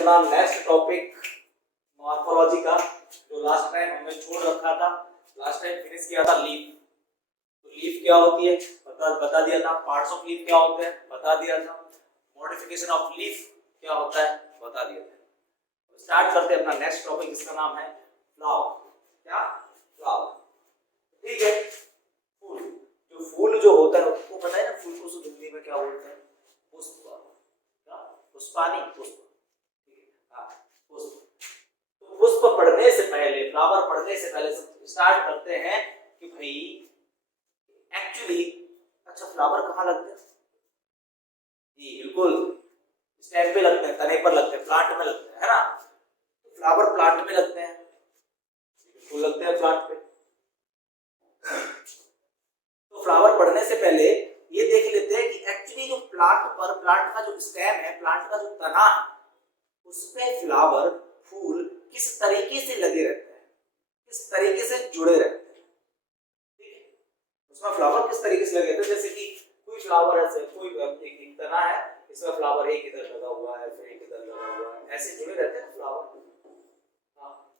अपना next topic morphology का, जो लास्ट टाइम हमने छोड़ रखा था। लास्ट टाइम फिनिश किया था लीफ। तो लीफ क्या होती है बता दिया था। पार्ट्स ऑफ लीफ क्या होते हैं बता दिया था। मॉडिफिकेशन ऑफ लीफ क्या होता है बता दिया था। स्टार्ट करते हैं अपना नेक्स्ट टॉपिक, जिसका नाम है फ्लावर। क्या? फ्लावर। ठीक है। फूल, जो फूल जो होता है आपको पता है ना, फूल को शुद्ध हिंदी में क्या बोलते हैं? पुष्प। क्या? पुष्पानी, पुष्प। ठीक है, हाँ, पुष्प। तो पुष्प पढ़ने से पहले, फ्लावर पढ़ने से पहले स्टार्ट करते हैं कि भाई एक्चुअली अच्छा फ्लावर कहाँ लगते हैं? जी बिल्कुल, स्टेम पे लगते हैं, तने पर लगते हैं, प्लांट में लगते हैं, है ना? तो फ्लावर प्लांट में लगते हैं, बिल्कुल लगते हैं प्लांट पे। तो फ्लावर पढ़ने से पहले ये देख लेते हैं कि एक्चुअली जो प्लांट का जो स्टेम है, प्लांट का जो तना है, उसपे फ्लावर फूल किस तरीके से लगे रहते हैं, किस तरीके से जुड़े रहते हैं। ठीक है, उसमें फ्लावर किस तरीके से लगे रहते हैं। जैसे कि कोई फ्लावर ऐसे, कोई एक तना है, इसमें फ्लावर एक इधर लगा हुआ है, फिर एक इधर लगा हुआ है, ऐसे जुड़े रहते हैं फ्लावर। हाँ,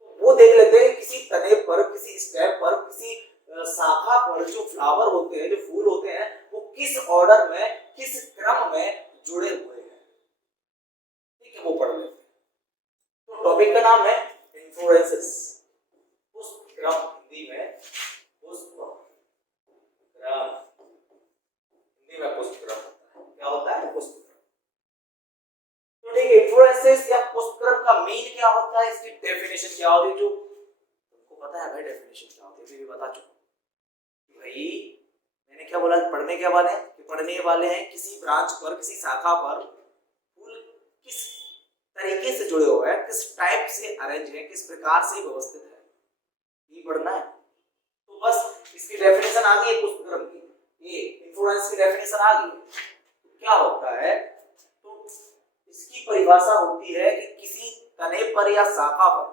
तो वो देख लेते हैं किसी तने पर, किसी स्टेम पर, किसी शाखा पर जो फ्लावर होते हैं, जो फूल होते हैं, वो किस ऑर्डर में, किस क्रम में जुड़े हुए हैं। ठीक है, वो पढ़ लेते हैं। तो टॉपिक का नाम है इन्फ्लोरेंसेस। पुष्प क्रम, हिंदी में पुष्प क्रम, हिंदी में पुष्प क्रम होता है। क्या होता है? पुष्प क्रम। तो ठीक है, इन्फ्लोरेंसेस या पुष्प क्रम का मीन क्या होता है, इसकी डेफिनेशन क्या होती है, जो तुमको पता है भाई डेफिनेशन क्या होती है, भी बता चुका भाई। मैंने क्या बोला, पढ़ने क्या वाले हैं कि पढ़ने वाले हैं किसी ब्रांच पर, किसी शाखा पर फूल किस तरीके से जुड़े हुए हैं, किस टाइप से अरेंज है, किस प्रकार से व्यवस्थित है, ये पढ़ना है। तो बस इसकी डेफिनेशन आ गई है पुष्प क्रम की, ये इन्फ्लुएंस की डेफिनेशन आ गई है। तो क्या होता है, तो इसकी परिभाषा होती है कि किसी तने पर या शाखा पर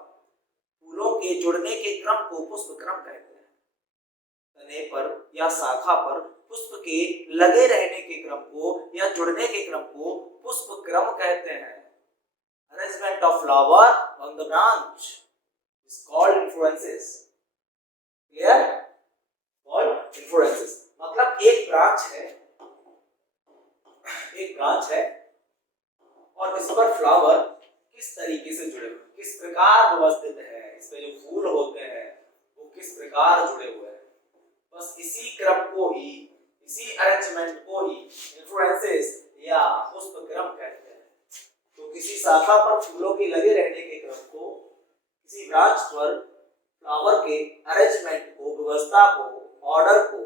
फूलों के जुड़ने के क्रम को पुष्प क्रम कहते हैं। तने पर या शाखा पर पुष्प के लगे रहने के क्रम को या जुड़ने के क्रम को पुष्प क्रम कहते हैं। Arrangement of flower on the branch is called inflorescences. Clear? Called inflorescences. मतलब एक ब्रांच है और इस पर फ्लावर किस तरीके से जुड़े हुए, किस प्रकार व्यवस्थित है, इसमें जो फूल होते हैं वो किस प्रकार जुड़े हुए हैं। बस इसी क्रम को ही, इसी अरेंजमेंट को ही इन्फ्लोरेंसेस या पुष्प क्रम कहते हैं। तो किसी शाखा पर फूलों के लगे रहने के क्रम को, किसी ब्रांच पर फ्लावर के अरेंजमेंट को, व्यवस्था को, ऑर्डर को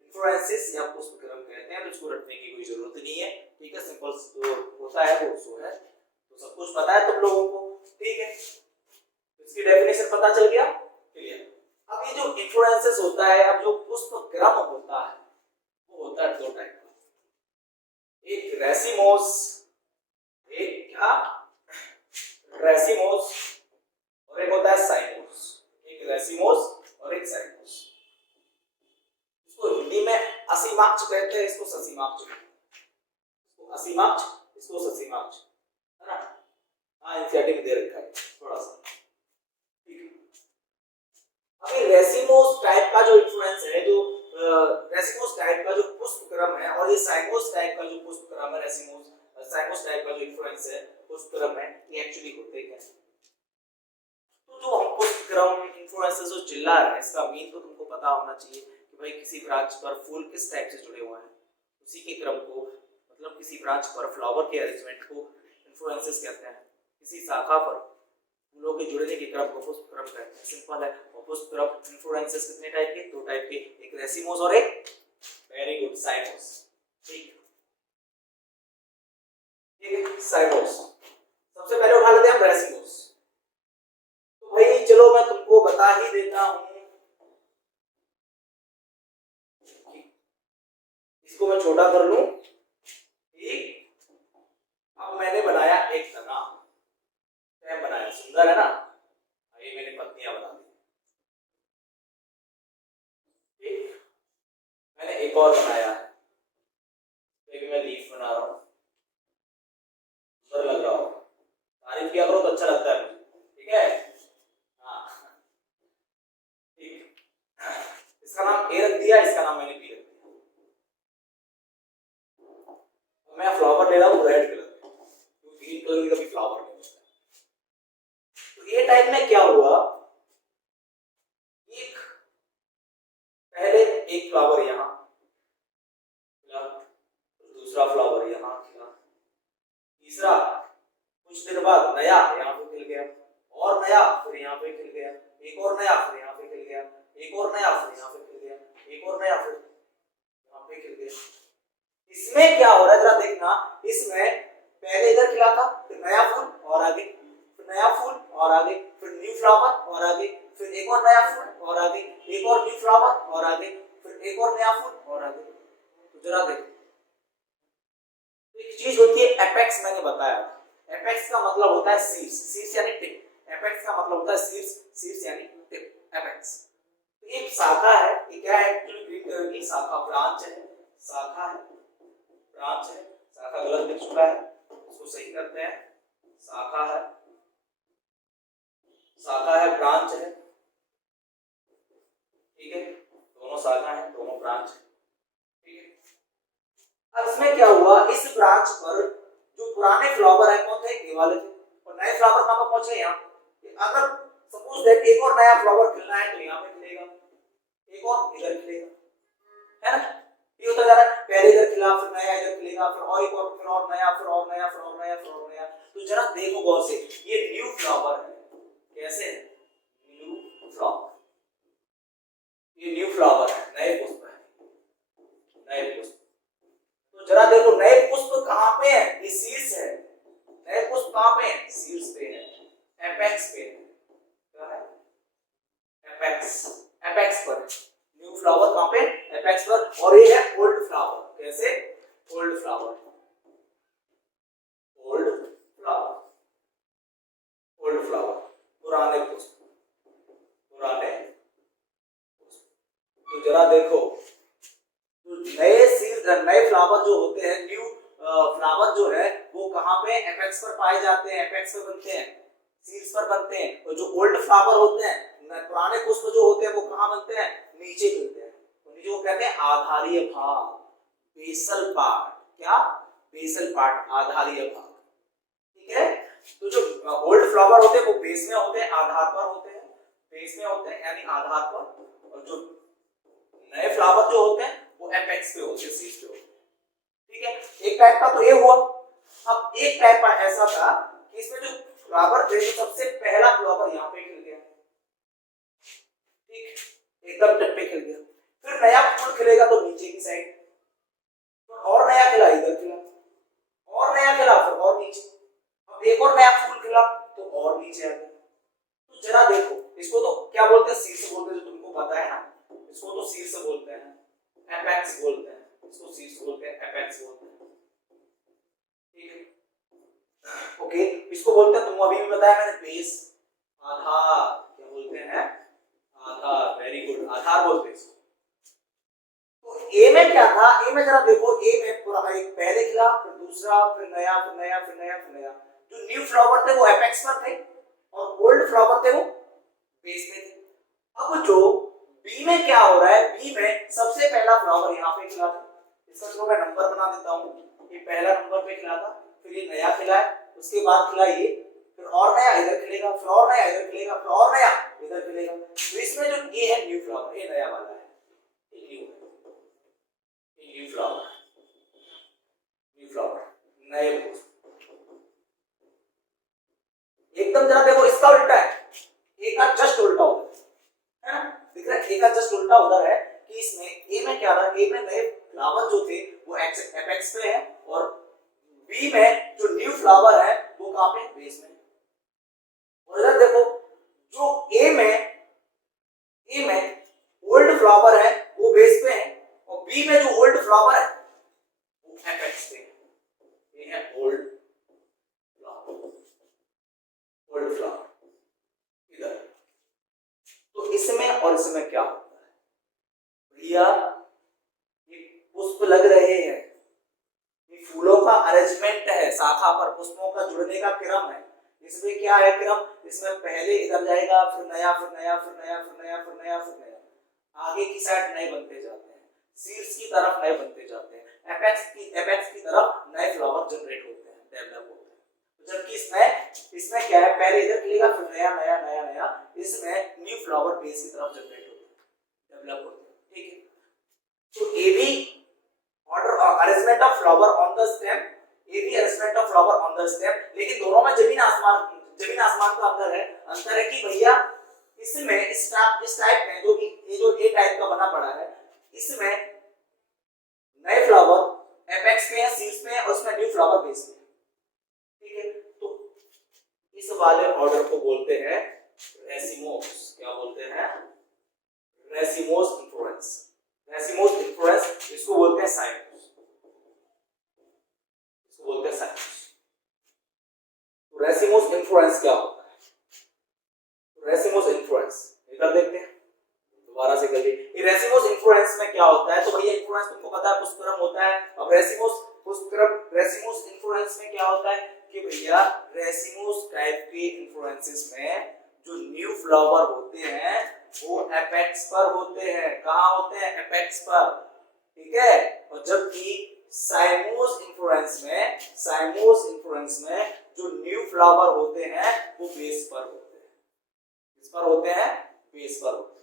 इन्फ्लोरेंसेस या पुष्प क्रम कहते हैं। तो इसको रटने की कोई जरूरत नहीं है। ठीक है, सिंपल जो होता है वो सो है, तो सब कुछ पता है तुम लोगों को। ठीक है, इसकी डेफिनेशन पता चल गया, क्लियर। अब ये जो इन्फ्लोरेंसेस होता है, अब जो पुष्प क्रम होता है वो होता है दो टाइप का, एक रेसिमोस, एक क्या रेसिमोस, और एक होता है साइमोस। एक रेसिमोस और एक साइमोस। इसको हिंदी में असीमाक्ष कहते हैं, इसको ससीमाक्ष कहते हैं। इसको असीमाक्ष, इसको ससीमाक्ष, है ना? हाँ, एनसीईआरटी में दे रखा है थोड़ा सा। अभी रेसिमोस टाइप का जो इन्फ्लुएंस है, जो रेसिमोस टाइप का जो पुष्प क्रम है, और ये साइमोस टाइप का जो पुष्प क्रम है, रेसिमोस साइमोस टाइप का जो इन्फ्लुएंस है पुष्प क्रम है, ये एक्चुअली होते क्या है? तो जो हम पुष्प क्रम इन्फ्लुएंसेस जो चिल्ला रहे हैं, इसका मीन तो तुमको पता होना चाहिए कि भाई किसी ब्रांच पर फूल किस टाइप से जुड़े हुए हैं, उसी के क्रम को, मतलब किसी ब्रांच पर फ्लावर के अरेंजमेंट को इन्फ्लुएंसेस कहते हैं। किसी शाखा पर फूलों के जुड़ने के क्रम को पुष्प क्रम कहते हैं। सिंपल है। और पुष्प क्रम इन्फ्लोरेंसेस कितने टाइप के? दो टाइप के, एक रेसिमोस और एक, वेरी गुड, साइमोस। ठीक है, साइमोस। सबसे पहले उठा लेते हैं हम रेसिमोस। तो भाई चलो मैं तुमको बता ही देता हूं, इसको मैं छोटा कर लूं। ठीक, अब मैंने बनाया एक तना, बनाया, सुंदर है ना? ये मैंने पत्तियां बना दी। ठीक, मैंने एक और बनाया है, मैं लीफ बना रहा हूं, सुंदर लग तारीफ किया करो तो अच्छा लगता है मुझे, ठीक है। हाँ ठीक, इसका नाम ए रख दिया, इसका नाम मैंने बी रख दिया। मैं फ्लावर ले रहा हूँ रेड कलर में, क्योंकि ग्रीन कलर का भी फ्लावर नहीं होता। तो ये टाइप में क्या हुआ, एक पहले एक फ्लावर यहाँ खिला, दूसरा फ्लावर यहाँ खिला, तीसरा कुछ देर बाद नया यहाँ पे खिल गया, और नया फिर यहाँ पे खिल गया, एक और नया फिर यहाँ पे खिल गया, एक और नया फिर यहाँ पे खिल गया, एक और नया फिर यहाँ पे खिल गया। इसमें क्या हो रहा है जरा देखना, इसमें पहले इधर खिला था, फिर नया फूल और आगे, फिर नया फूल और आगे, फिर न्यू फ्लावर और आगे, फिर एक और नया फूल और आगे, एक और न्यू फ्लावर और आगे, फिर एक और नया फूल और आगे। तो जरा देखो, एक चीज होती है एपेक्स, मैंने बताया एपेक्स का मतलब होता है शीर्ष, शीर्ष यानी टिप, एपेक्स का मतलब होता है शीर्ष, शीर्ष यानी टिप, एपेक्स। तो एक शाखा है, ये क्या है एक्चुअली ग्रीन कलर की शाखा, ब्रांच है, शाखा है, ब्रांच है, शाखा गलत लिख चुका है, इसको सही करते हैं, शाखा है, शाखा है, ब्रांच है, ठीक है, दोनों शाखा है, दोनों ब्रांच है, ठीक है। अब इसमें क्या हुआ, इस ब्रांच पर जो पुराने फ्लावर है कौन थे, ये वाले थे, और नए फ्लावर कहां पर पहुंचे, यहाँ। अगर सपोज दैट एक और नया फ्लावर खिलना है तो यहाँ पे खिलेगा, एक और इधर खिलेगा, है ना, ये होता जा रहा है, पहले इधर खिला, फिर नया इधर खिलेगा, फिर और एक और, फिर और नया, फिर और नया, फिर और नया, फिर और नया। तो जरा देखो गौर से, ये न्यू फ्लावर है, कैसे है, न्यू फ्लावर, ये न्यू फ्लावर है, नए पुष्प है, नए पुष्प। तो जरा देखो नए पुष्प कहां पे है, ये शीर्ष है, नए पुष्प कहां पे है, शीर्ष पे है, एपेक्स पे है, क्या है, एपेक्स, एपेक्स पर न्यू फ्लावर कहां पे, एपेक्स पर, और ये है ओल्ड फ्लावर, कैसे, old flower, old flower, old flower, पुराने पुष्प, पुराने पुष्प। तो जरा देखो, तो नए फ्लावर जो होते हैं, न्यू फ्लावर जो है वो कहां पे, एपेक्स पर पाए जाते हैं, एपेक्स पर बनते हैं, शीर्ष पर बनते हैं। और जो ओल्ड फ्लावर होते हैं, पुराने पुष्प जो होते हैं वो कहां बनते हैं, नीचे मिलते हैं, तो नीचे वो कहते हैं आधारीय भाग, बेसल पार्ट, क्या, बेसल पार्ट, आधारीय भाग, ठीक है। तो जो ओल्ड फ्लावर होते हैं वो बेस में होते हैं, आधार पर होते हैं, बेस में होते हैं यानी आधार पर, और जो नए फ्लावर जो होते हैं वो एपेक्स पे होते हैं, शीर्ष पे होते हैं, ठीक है। एक टाइप का तो ये हुआ। अब एक टाइप का ऐसा था कि इसमें जो फ्लावर थे, सबसे पहला फ्लावर यहाँ पे खिल गया, ठीक, एकदम टप पे खिल गया, फिर नया फूल खिलेगा तो नीचे की साइड, और नया खिला इधर खिला, और नया खिला फिर और नीचे, अब एक और नया फूल खिला तो और नीचे आ गया। तो जरा देखो, इसको तो क्या बोलते हैं, शीर्ष बोलते हैं, जो तुमको पता है ना, इसको तो शीर्ष बोलते हैं, एपेक्स बोलते हैं, इसको शीर्ष बोलते हैं, एपेक्स बोलते हैं, ठीक है, ओके। इसको बोलते हैं, तुम अभी भी बताया मैंने, बेस, आधार, क्या बोलते हैं, आधार, वेरी गुड, आधार बोलते हैं इसको। तो ए में क्या था, ए में जरा देखो, ए में पूरा एक पहले खिला, फिर दूसरा, फिर नया, फिर नया, फिर नया, फिर नया। जो न्यू फ्लावर थे वो एपेक्स पर थे, और ओल्ड फ्लावर थे वो बेस में थे। अब जो बी में क्या हो रहा है, बी में सबसे पहला फ्लावर यहाँ पे खिला था, इसका चलो मैं नंबर बना देता हूँ, ये पहला नंबर पे खिला था, फिर ये नया खिला है, उसके बाद खिला ये, फिर और नया इधर खिलेगा, फिर और नया इधर खिलेगा, फिर और नया इधर खिलेगा। तो इसमें जो ये है न्यू फ्लावर, ये नया वाला है, ये न्यू है, ये न्यू फ्लावर, न्यू फ्लावर, नए पुष्प। एकदम जरा देखो, इसका उल्टा है, ए का जस्ट उल्टा उधर है ना, दिख रहा है, ए का जस्ट उल्टा उधर है कि इसमें ए में क्या रहा, ए में नए फ्लावर जो थे वो एपेक्स पे है, और बी में जो न्यू फ्लावर है वो कहां पे, बेस में। और इधर देखो, जो ए में ओल्ड फ्लावर है वो बेस पे है, और बी में जो ओल्ड फ्लावर है वो एपेक्स पे है, ये है ओल्ड फ्लावर, ओल्ड फ्लावर इधर। तो इसमें और इसमें क्या होता है भैया, ये पुष्प लग रहे हैं, ये फूलों का अरेंजमेंट है, शाखा पर पुष्पों का जुड़ने का क्रम है, इसमें क्या है क्रम, इसमें पहले इधर जाएगा, फिर नया, फिर नया, फिर नया, फिर नया, फिर नया, फिर नया, आगे की साइड नए बनते जाते हैं, शीर्ष की तरफ नए बनते जाते हैं, एपेक्स की तरफ नए फ्लावर जनरेट होते हैं, डेवलप होते हैं। जबकि इसमें क्या है, पहले इधर खिलेगा, फिर नया नया नया नया, इसमें न्यू फ्लावर बेस की तरफ जनरेट होते हैं, डेवलप होते हैं। ठीक है, तो A B order arrangement of flower on the stem, A B arrangement of flower on the stem, लेकिन दोनों में जमीन आसमान का अंतर है कि भैया इसमें इस टाइप में जो कि ये जो ए टाइप का बना पड़ा है, इसमें नए फ्लावर एपेक्स में है, शीर्ष में है, और उसमें न्यू फ्लावर बेस में। ठीक है, तो इस वाले ऑर्डर को बोलते हैं रेसिमोस। क्या बोलते हैं? Racemose inflorescence. रेसिमोस इन्फ्लोरेंस, इसको बोलते हैं साइमोस, इसको बोलते हैं साइमोस। तो रेसिमोस इन्फ्लोरेंस क्या होता है? रेसिमोस इन्फ्लोरेंस इधर देखते हैं, दोबारा से करिए। ये रेसिमोस इन्फ्लोरेंस में क्या होता है? तो भैया इन्फ्लोरेंस तुमको पता है पुष्पक्रम होता है। अब रेसिमोस इन्फ्लोरेंस में क्या होता है कि भैया रेसिमोस टाइप के इन्फ्लोरेंसेस में जो न्यू फ्लावर होते हैं वो एपेक्स पर होते हैं। कहां होते हैं? एपेक्स पर। ठीक है, और जबकि साइमोस इन्फ्लोरेंस में जो न्यू फ्लावर होते हैं वो बेस पर होते हैं। किस पर होते हैं? बेस पर होते हैं।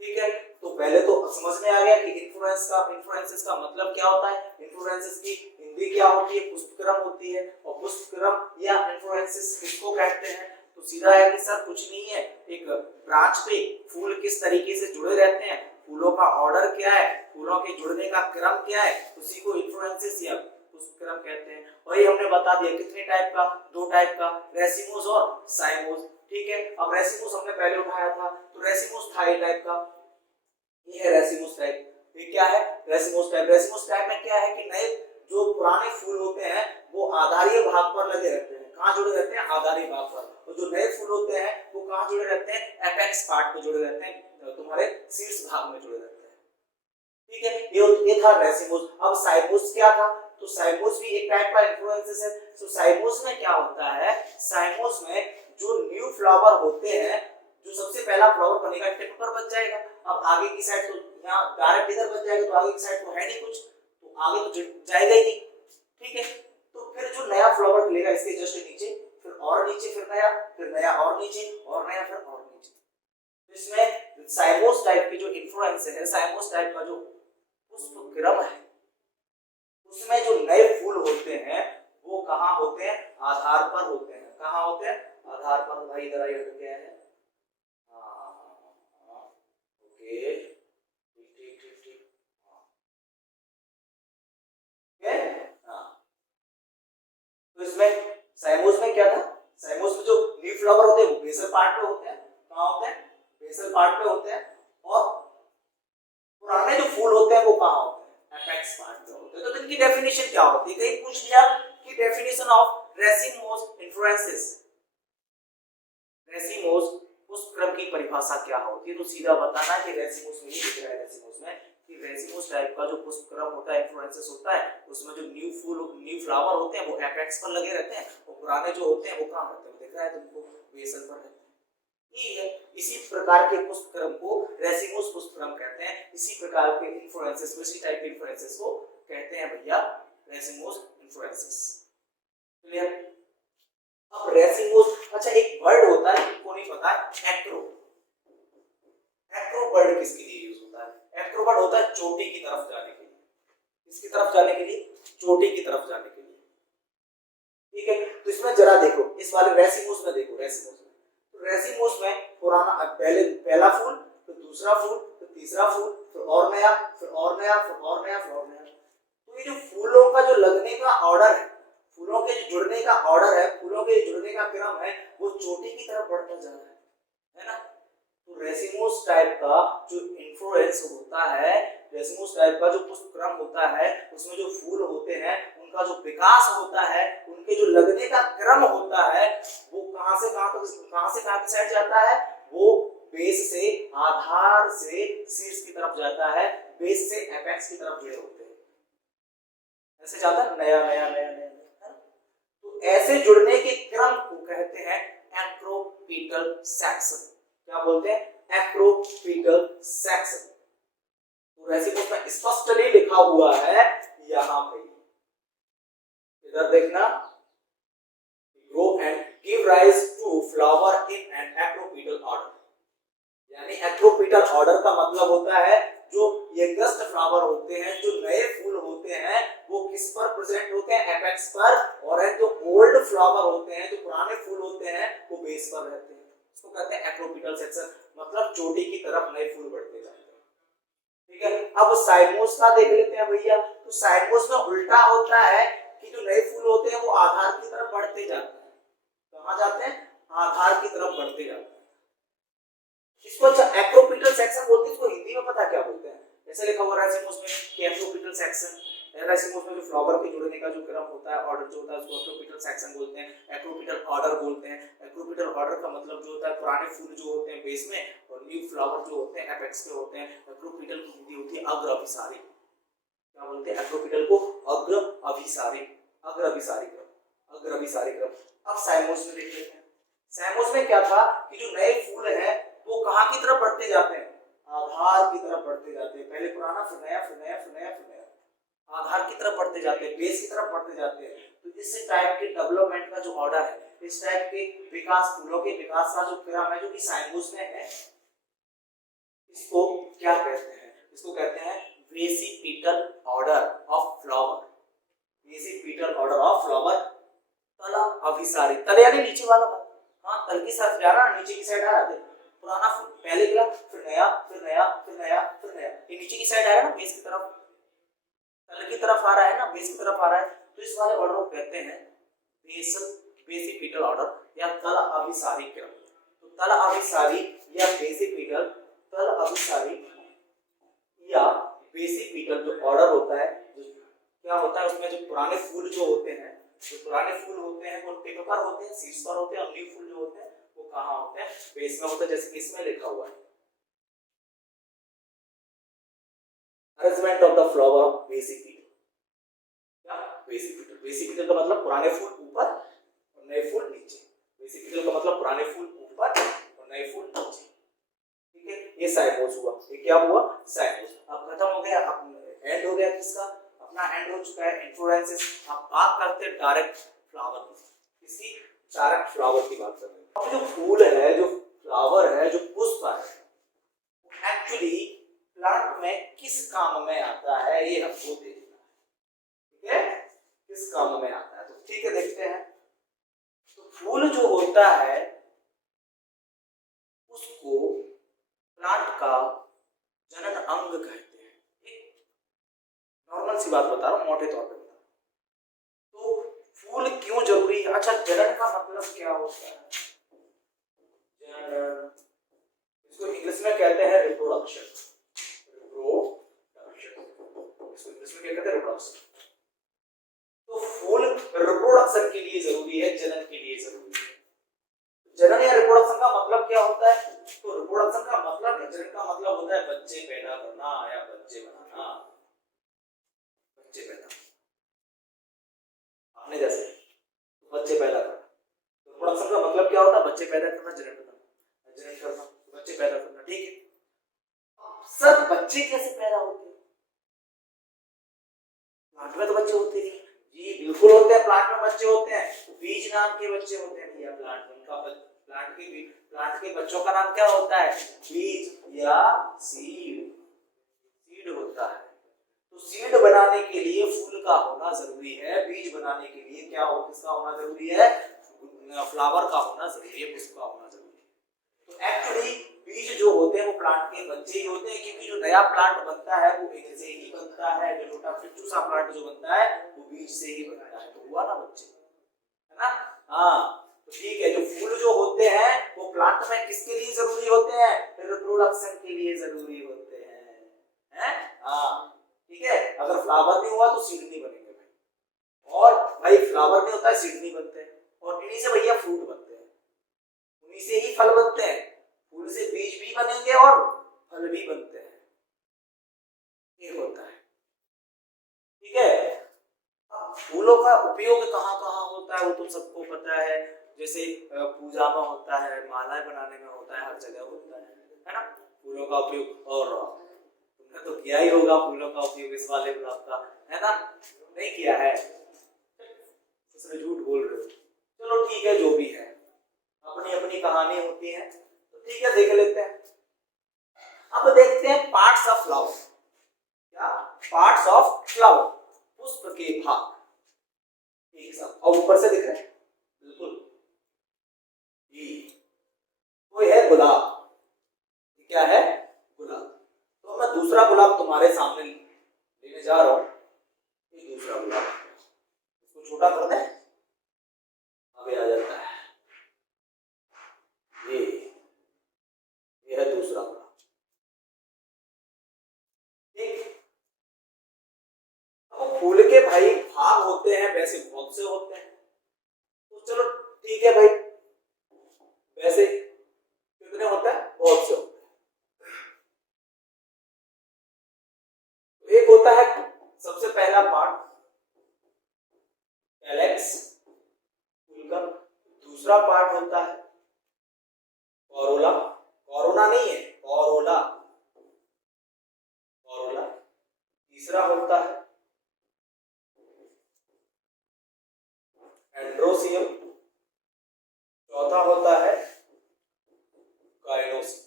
ठीक है, तो पहले तो समझ में आ गया कि इन्फ्लोरेंसेस का मतलब क्या होता है। इन्फ्लोरेंसेस की हिंदी क्या होती है? पुष्पक्रम होती है। और पुष्पक्रम या इन्फ्लोरेंसेस किसको कहते हैं? तो सीधा है कि सर कुछ नहीं है, एक ब्रांच पे फूल किस तरीके से जुड़े रहते हैं, फूलों का ऑर्डर क्या है, फूलों के जुड़ने का क्रम क्या है, उसी को इन्फ्लोरेंसेस या पुष्पक्रम कहते हैं। वही हमने बता दिया कितने टाइप का, दो टाइप का, रेसिमोस और साइमोस। ठीक है, अब रेसिमोस हमने पहले उठाया था, तो रेसिमोस था ये टाइप का, ये है रेसिमोस टाइप। ये क्या है? Racemose type. रेसिमोस टाइप में क्या है कि नए जो पुराने फूल होते हैं वो आधारीय भाग पर लगे रहते हैं। कहां जुड़े रहते हैं? आधारीय भाग पर। और जो नए फूल होते हैं वो कहां जुड़े रहते हैं? एपेक्स पार्ट पे जुड़े रहते हैं, तुम्हारे शीर्ष भाग में जुड़े रहते हैं। ठीक है, ये था रेसिमोस। अब साइमोस क्या था? तो साइमोस भी एक टाइप का इन्फ्लोरेंसेस है। तो साइमोस में क्या होता है? साइमोस में जो न्यू फ्लावर होते हैं, जो सबसे पहला फ्लावर बनेगा टिप पर बच जाएगा। अब आगे की साइड तो यहाँ डायरेक्ट इधर बच जाएगा, तो आगे की साइड तो है नहीं कुछ, तो आगे तो जाएगा ही नहीं। ठीक है, तो फिर जो नया फ्लावर खुलेगा इसके जस्ट नीचे, फिर और नीचे, फिर नया और नीचे, और नया, फिर और नीचे। तो इसमें साइमोस टाइप की जो इन्फ्लोरेंस है, साइमोस टाइप का जो पुष्पक्रम है, उसमें जो नए फूल होते हैं वो कहां होते हैं? आधार पर होते हैं। कहां होते हैं? आधार पर। भाई इधर आइए, क्या है? ओके, ठीक ठीक ठीक, तो इसमें साइमोस में क्या था? साइमोस में जो लीफ फ्लावर होते हैं वो बेसल पार्ट पे होते हैं। कहां होते हैं? बेसल पार्ट पे होते हैं। और पुराने जो फूल होते हैं वो कहां होते हैं? एपेक्स पार्ट पे होते हैं। तो इनकी डेफिनेशन क्या होती है? कहीं पूछ लिया कि डेफिनेशन ऑफ रेसिमोस इन्फ्लोरेंसेस, रेसिमोस पुष्पक्रम की परिभाषा क्या होती है? तो सीधा बताना है कि रेसिमोस में ही दिख रहा है, रेसिमोस में कि रेसिमोस टाइप का जो पुष्पक्रम होता है, इन्फ्लोरेंसेस होता है, उसमें जो न्यू फ्लावर होते हैं वो एपेक्स पर लगे रहते हैं, और पुराने जो होते हैं वो कहां रहते हैं? दिख रहा है तुमको? बेसल पर रहते हैं। ये है, इसी प्रकार के पुष्पक्रम को रेसिमोस पुष्पक्रम कहते हैं। इसी प्रकार के इन्फ्लोरेंसेस को, इसी टाइप के इन्फ्लोरेंसेस को कहते हैं भैया रेसिमोस इन्फ्लोरेंसेस। क्लियर? अब रेसिमोस, अच्छा एक वर्ड होता है को नहीं पता, एक्रो। एक्रो वर्ड किसके लिए यूज होता है? एक्रो वर्ड होता है चोटी की तरफ जाने के लिए। किसकी तरफ जाने के लिए? चोटी की तरफ जाने के लिए। ठीक है, तो इसमें जरा देखो, इस वाले रेसिमोस में देखो, रेसिमोस में पुराना पहला फूल, फिर दूसरा फूल, फिर तीसरा फूल, फिर और नया, फिर और नया, फिर और नया, फिर और नया। तो ये जो फूलों का जो लगने का ऑर्डर है, फूलों के जो जुड़ने का ऑर्डर है, फूलों के जुड़ने का क्रम है, वो चोटी की तरफ बढ़ता जा रहा है ना? तो रेसिमोस टाइप का जो इन्फ्लोरेंस होता है, रेसिमोस टाइप का जो पुष्पक्रम होता है, उसमें जो फूल होते हैं उनका जो विकास होता है, उनके जो लगने का क्रम होता है, वो कहां से कहां की साइड जाता है? वो बेस से, आधार से शीर्ष की तरफ जाता है, बेस से एपेक्स की तरफ जुड़े होते हैं। ऐसे जाता है नया नया नया नया, तो ऐसे जुड़ने के क्रम को कहते हैं एक्रोपीटल सेक्शन, क्या बोलते हैं, एक्रोपीटल सेक्शन। तो रेसिमोस में स्पष्टली लिखा हुआ है यहां पे, इधर देखना, grow and give rise to flower in an acropetal order, यानी एक्रोपीटल ऑर्डर का मतलब होता है जो यंगेस्ट फ्लावर होते हैं, जो नए फूल होते हैं, वो किस पर प्रेजेंट होते हैं, एपेक्स पर, और जो ओल्ड फ्लावर होते हैं, जो पुराने फूल होते हैं, वो बेस पर रहते हैं। इसको कहते हैं एक्रोपीटल सेक्शन, मतलब चोटी की तरफ नए फूल बढ़ते जाते हैं। ठीक है, अब साइडमोस का देख लेते हैं भैया। तो साइडमोस में उल्टा होता है कि जो नए फूल होते हैं वो आधार की तरफ बढ़ते जाते हैं। कहां जाते हैं, आधार की तरफ बढ़ते जाते हैं। इसको अच्छा एक्रोपीटल सेक्शन बोलते हैं। इसको हिंदी में पता क्या बोलते हैं, जैसे लिखा हुआ रेसिमोस में कि एक्रोपीटल सेक्शन, रेसिमोस में जो फ्लावर के जुड़ने का जो क्रम होता है, ऑर्डर जो होता है, उसको एक्रोपीटल सेक्शन बोलते हैं, एक्रोपीटल ऑर्डर बोलते हैं। एक्रोपीटल ऑर्डर का मतलब जो होता है पुराने फूल जो होते हैं बेस में, और न्यू फ्लावर जो होते हैं एपेक्स पे होते हैं। एक्रोपीटल की हिंदी होती है अग्र अभिसारी, क्या बोलते हैं एक्रोपीटल को, अग्र अभिसारी, अग्र अभिसारी क्रम, अग्र अभिसारी क्रम। अब साइमोस में देख लेते हैं। साइमोस में क्या था कि जो नए फूल हैं वो कहां की तरफ बढ़ते जाते हैं, आधार की तरफ बढ़ते जाते हैं। पहले पुराना, फिर नया, फिर नया, फिर नया, फिर नया, आधार की तरफ बढ़ते जाते हैं, बेस की तरफ बढ़ते जाते हैं। तो इस टाइप के डेवलपमेंट का जो ऑर्डर है, इस टाइप के विकास, फूलों के विकास का जो क्रम है, जो कि साइमोस में है, इसको क्या कहते हैं, इसको कहते हैं basipetal order of flower, basipetal order of flower. तल अभिसारी, तल यानी नीचे वाला, हाँ तल की साइड जा रहा, नीचे की साइड आ रहा है। पुराना फूल पहले गिरा, फिर नया, फिर नया, फिर नया, फिर नया, ये नीचे की साइड आ रहा है ना, बेस की तरफ, तल की तरफ आ रहा है ना, बेस की तरफ आ रहा है। तो इस वाले ऑर्डर को कहते हैं वेसिपिटल ऑर्डर या तल अभिसारी क्रम। तो तल अभिसारी या वेसिपिटल, तल अभिसारी या वेसिपिटल जो ऑर्डर होता है, क्या होता है उसमें जो पुराने फूल जो होते हैं, जो पुराने फूल होते हैं वो टिप पर होते हैं, शीर्ष पर होते हैं, और न्यू फूल जो होते हैं वो कहां होते हैं, बेस में होते हैं, जैसे कि इसमें लिखा हुआ है arrangement of the flower of basipetal. क्या वेसिपिटल, वेसिपिटल का मतलब पुराने फूल ऊपर और नए फूल नीचे, वेसिपिटल का मतलब पुराने फूल ऊपर और नए फूल नीचे। ठीक है, ये साइमोस हुआ, ये क्या हुआ, साइमोस। अब खत्म हो गया, अब एंड हो गया किसका, अपना एंड हो चुका है इन्फ्लोरेंसेस। अब बात करते हैं डायरेक्ट फ्लावर की, इसकी डायरेक्ट फ्लावर की बात करते हैं। अब जो फूल है, जो फ्लावर है, जो पुष्प है, एक्चुअली प्लांट में किस काम में आता है ये हमको देखना है। ठीक है, किस काम में आता है, तो ठीक है देखते हैं। तो फूल जो होता है उसको प्लांट का जनन अंग कहते हैं। एक नॉर्मल सी बात बता रहा हूं, मोटे तौर पे बता रहा हूं। तो फूल क्यों जरूरी है, अच्छा जनन का मतलब क्या होता है, जनन, इसको इंग्लिश में कहते हैं रिप्रोडक्शन, रिप्रोडक्शन, इसको इंग्लिश में क्या कहते हैं, रिप्रोडक्शन। तो फूल रिप्रोडक्शन के लिए जरूरी है, जनन के लिए जरूरी है। जनन या रिप्रोडक्शन का मतलब क्या होता है, तो रिप्रोडक्शन का मतलब है, जनन का मतलब होता है बच्चे पैदा करना या बच्चे बनाना, बच्चे पैदा, अपने जैसे बच्चे पैदा करना। तो रिप्रोडक्शन का मतलब क्या होता है, बच्चे पैदा करना, जनन करना, जनन करना, बच्चे पैदा करना। ठीक है, सर बच्चे कैसे पैदा होते हैं, प्लांट में तो बच्चे होते नहीं। जी बिल्कुल होते हैं, प्लांट में बच्चे होते हैं, बीज नाम के बच्चे होते हैं भैया प्लांट में। उनका प्लांट के बच्चों का नाम क्या होता है, बीज या सीड, सीड होता है। तो सीड बनाने के लिए फूल का होना जरूरी है, बीज बनाने के लिए क्या हो, किसका होना जरूरी है, फ्लावर का होना जरूरी है, पुष्प का होना जरूरी है। तो एक्चुअली बीज जो होते हैं वो प्लांट के बच्चे ही होते हैं, क्योंकि जो नया प्लांट बनता है वो एक से ही बनता है, जो छोटा पिट्टू सा प्लांट जो बनता है वो बीज से ही बनता है। तो हुआ ना बच्चे, है ना, हाँ। तो ठीक है, जो फूल जो होते हैं वो प्लांट में किसके लिए जरूरी होते हैं, रिप्रोडक्शन के लिए जरूरी होते हैं, हाँ। ठीक है, अगर फ्लावर नहीं हुआ तो सीड नहीं बनेंगे भाई, और भाई फ्लावर नहीं होता है सीड नहीं बनते, और इन्हीं से भैया फ्रूट बनते हैं, उन्हीं से ही फल बनते हैं, फूल से बीज भी बनेंगे और फल भी बनते हैं, ये होता है। ठीक है, अब फूलों का उपयोग कहाँ कहाँ होता है वो तो सबको पता है। जैसे पूजा में होता है, मालाएं बनाने में होता है, हर जगह होता है ना, फूलों का उपयोग। और तुमने तो किया ही होगा फूलों का उपयोग इस वाले गुलाब का, है ना? नहीं किया है, उसमें झूठ बोल रहे हो। चलो ठीक है, जो भी है, अपनी अपनी कहानी होती है, तो ठीक है, देख लेते हैं। अब देखते हैं पार्ट्स ऑफ फ्लावर। क्या? पार्ट्स ऑफ फ्लावर, पुष्प के भाग। एक साथ, और ऊपर से दिख रहे हैं बिल्कुल, ये कोई है गुलाब, क्या है? गुलाब। तो मैं दूसरा गुलाब तुम्हारे सामने लेने जा रहा हूं, ये दूसरा गुलाब, इसको छोटा कर दें, आगे आ जाता है, ये है दूसरा गुलाब। ठीक, अब फूल के भाई भाग होते हैं, वैसे बहुत से होते हैं, तो चलो ठीक है भाई, वैसे कितने होते हैं? बहुत से होते हैं। एक होता है सबसे पहला पार्ट कैलेक्स फूल का, दूसरा पार्ट होता है कोरोला, कोरोना नहीं है, कोरोला, कोरोला, तीसरा होता है एंड्रोसियम, चौथा होता है गाइनोसियम।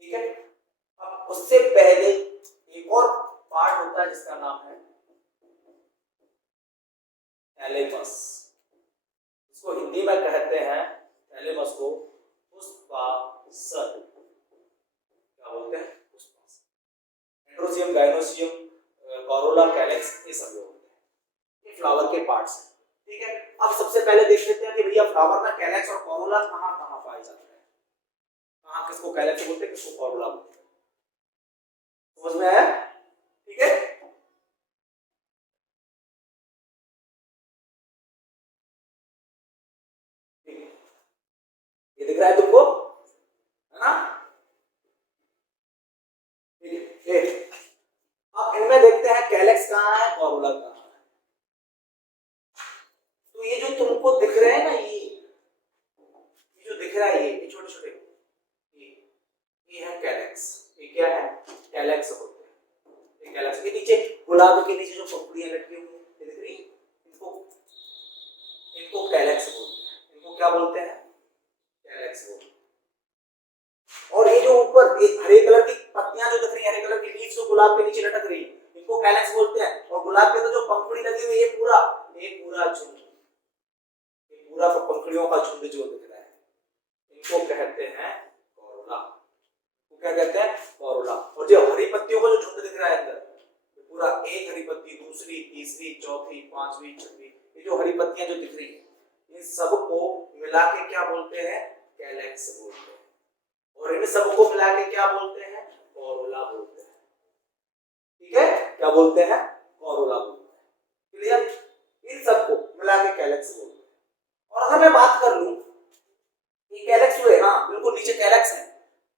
ठीक है, अब उससे पहले एक और पार्ट होता है जिसका नाम है थैलेमस, इसको हिंदी में कहते हैं, थैलेमस को पुष्पासन, क्या बोलते हैं? पुष्पासन। एंड्रोसियम, गाइनोसियम, कोरोला, कैलेक्स, ये सब होते हैं, ये फ्लावर के पार्ट्स हैं। ठीक है, अब सबसे पहले देख लेते हैं कि भैया फ्लावर में कैलेक्स और कोरोला कहां कहां पाए जाते हैं, कहां किसको कैलेक्स बोलते हैं, किसको कोरोला बोलते हैं, समझ में आया? ठीक है, ये दिख रहा है तुमको, है ना? ठीक है, अब इनमें देखते हैं कैलेक्स कहां है, कोरोला कहां है। तो ये जो तुमको दिख रहे हैं ना, ये जो दिख रहा है, ये छोटे छोटे, ये है कैलेक्स, ये क्या है? कैलेक्स होते हैं, ये कैलेक्स के नीचे, गुलाब के नीचे जो पपड़ियां लटकी हुई हैं, ये दिख रही है, इनको कैलेक्स बोलते हैं, इनको क्या बोलते हैं? कैलेक्स बोलते हैं। और ये जो ऊपर हरे कलर की पत्तियां जो दिख रही हैं, हरे कलर की लीव्स जो गुलाब के नीचे लटक रही है, इनको कैलेक्स बोलते हैं। और गुलाब के तो जो पंखुड़ी लगी हुई है, ये पूरा झुंड, ये पूरा पंखुड़ियों का झुंड जो दिख रहा है, इनको कहते हैं कोरोला। क्या कहते हैं? कोरोला। और जो हरी पत्तियों का जो झुंड दिख रहा है अंदर, पूरा एक हरी पत्ती, दूसरी, तीसरी, चौथी, पांचवी, छठवीं, ये जो हरी पत्तियां जो दिख रही है, इन सबको मिला के क्या बोलते हैं? कैलेक्स बोलते हैं। और इन सबको मिला के क्या बोलते हैं? कोरोला बोलते हैं। ठीक है, क्या बोलते हैं? कोरोला बोलते हैं। क्लियर? इन सबको मिला के कैलेक्स बोलते हैं। और अगर मैं बात कर लूं, ये कैलेक्स हुए, हाँ बिल्कुल नीचे कैलेक्स है,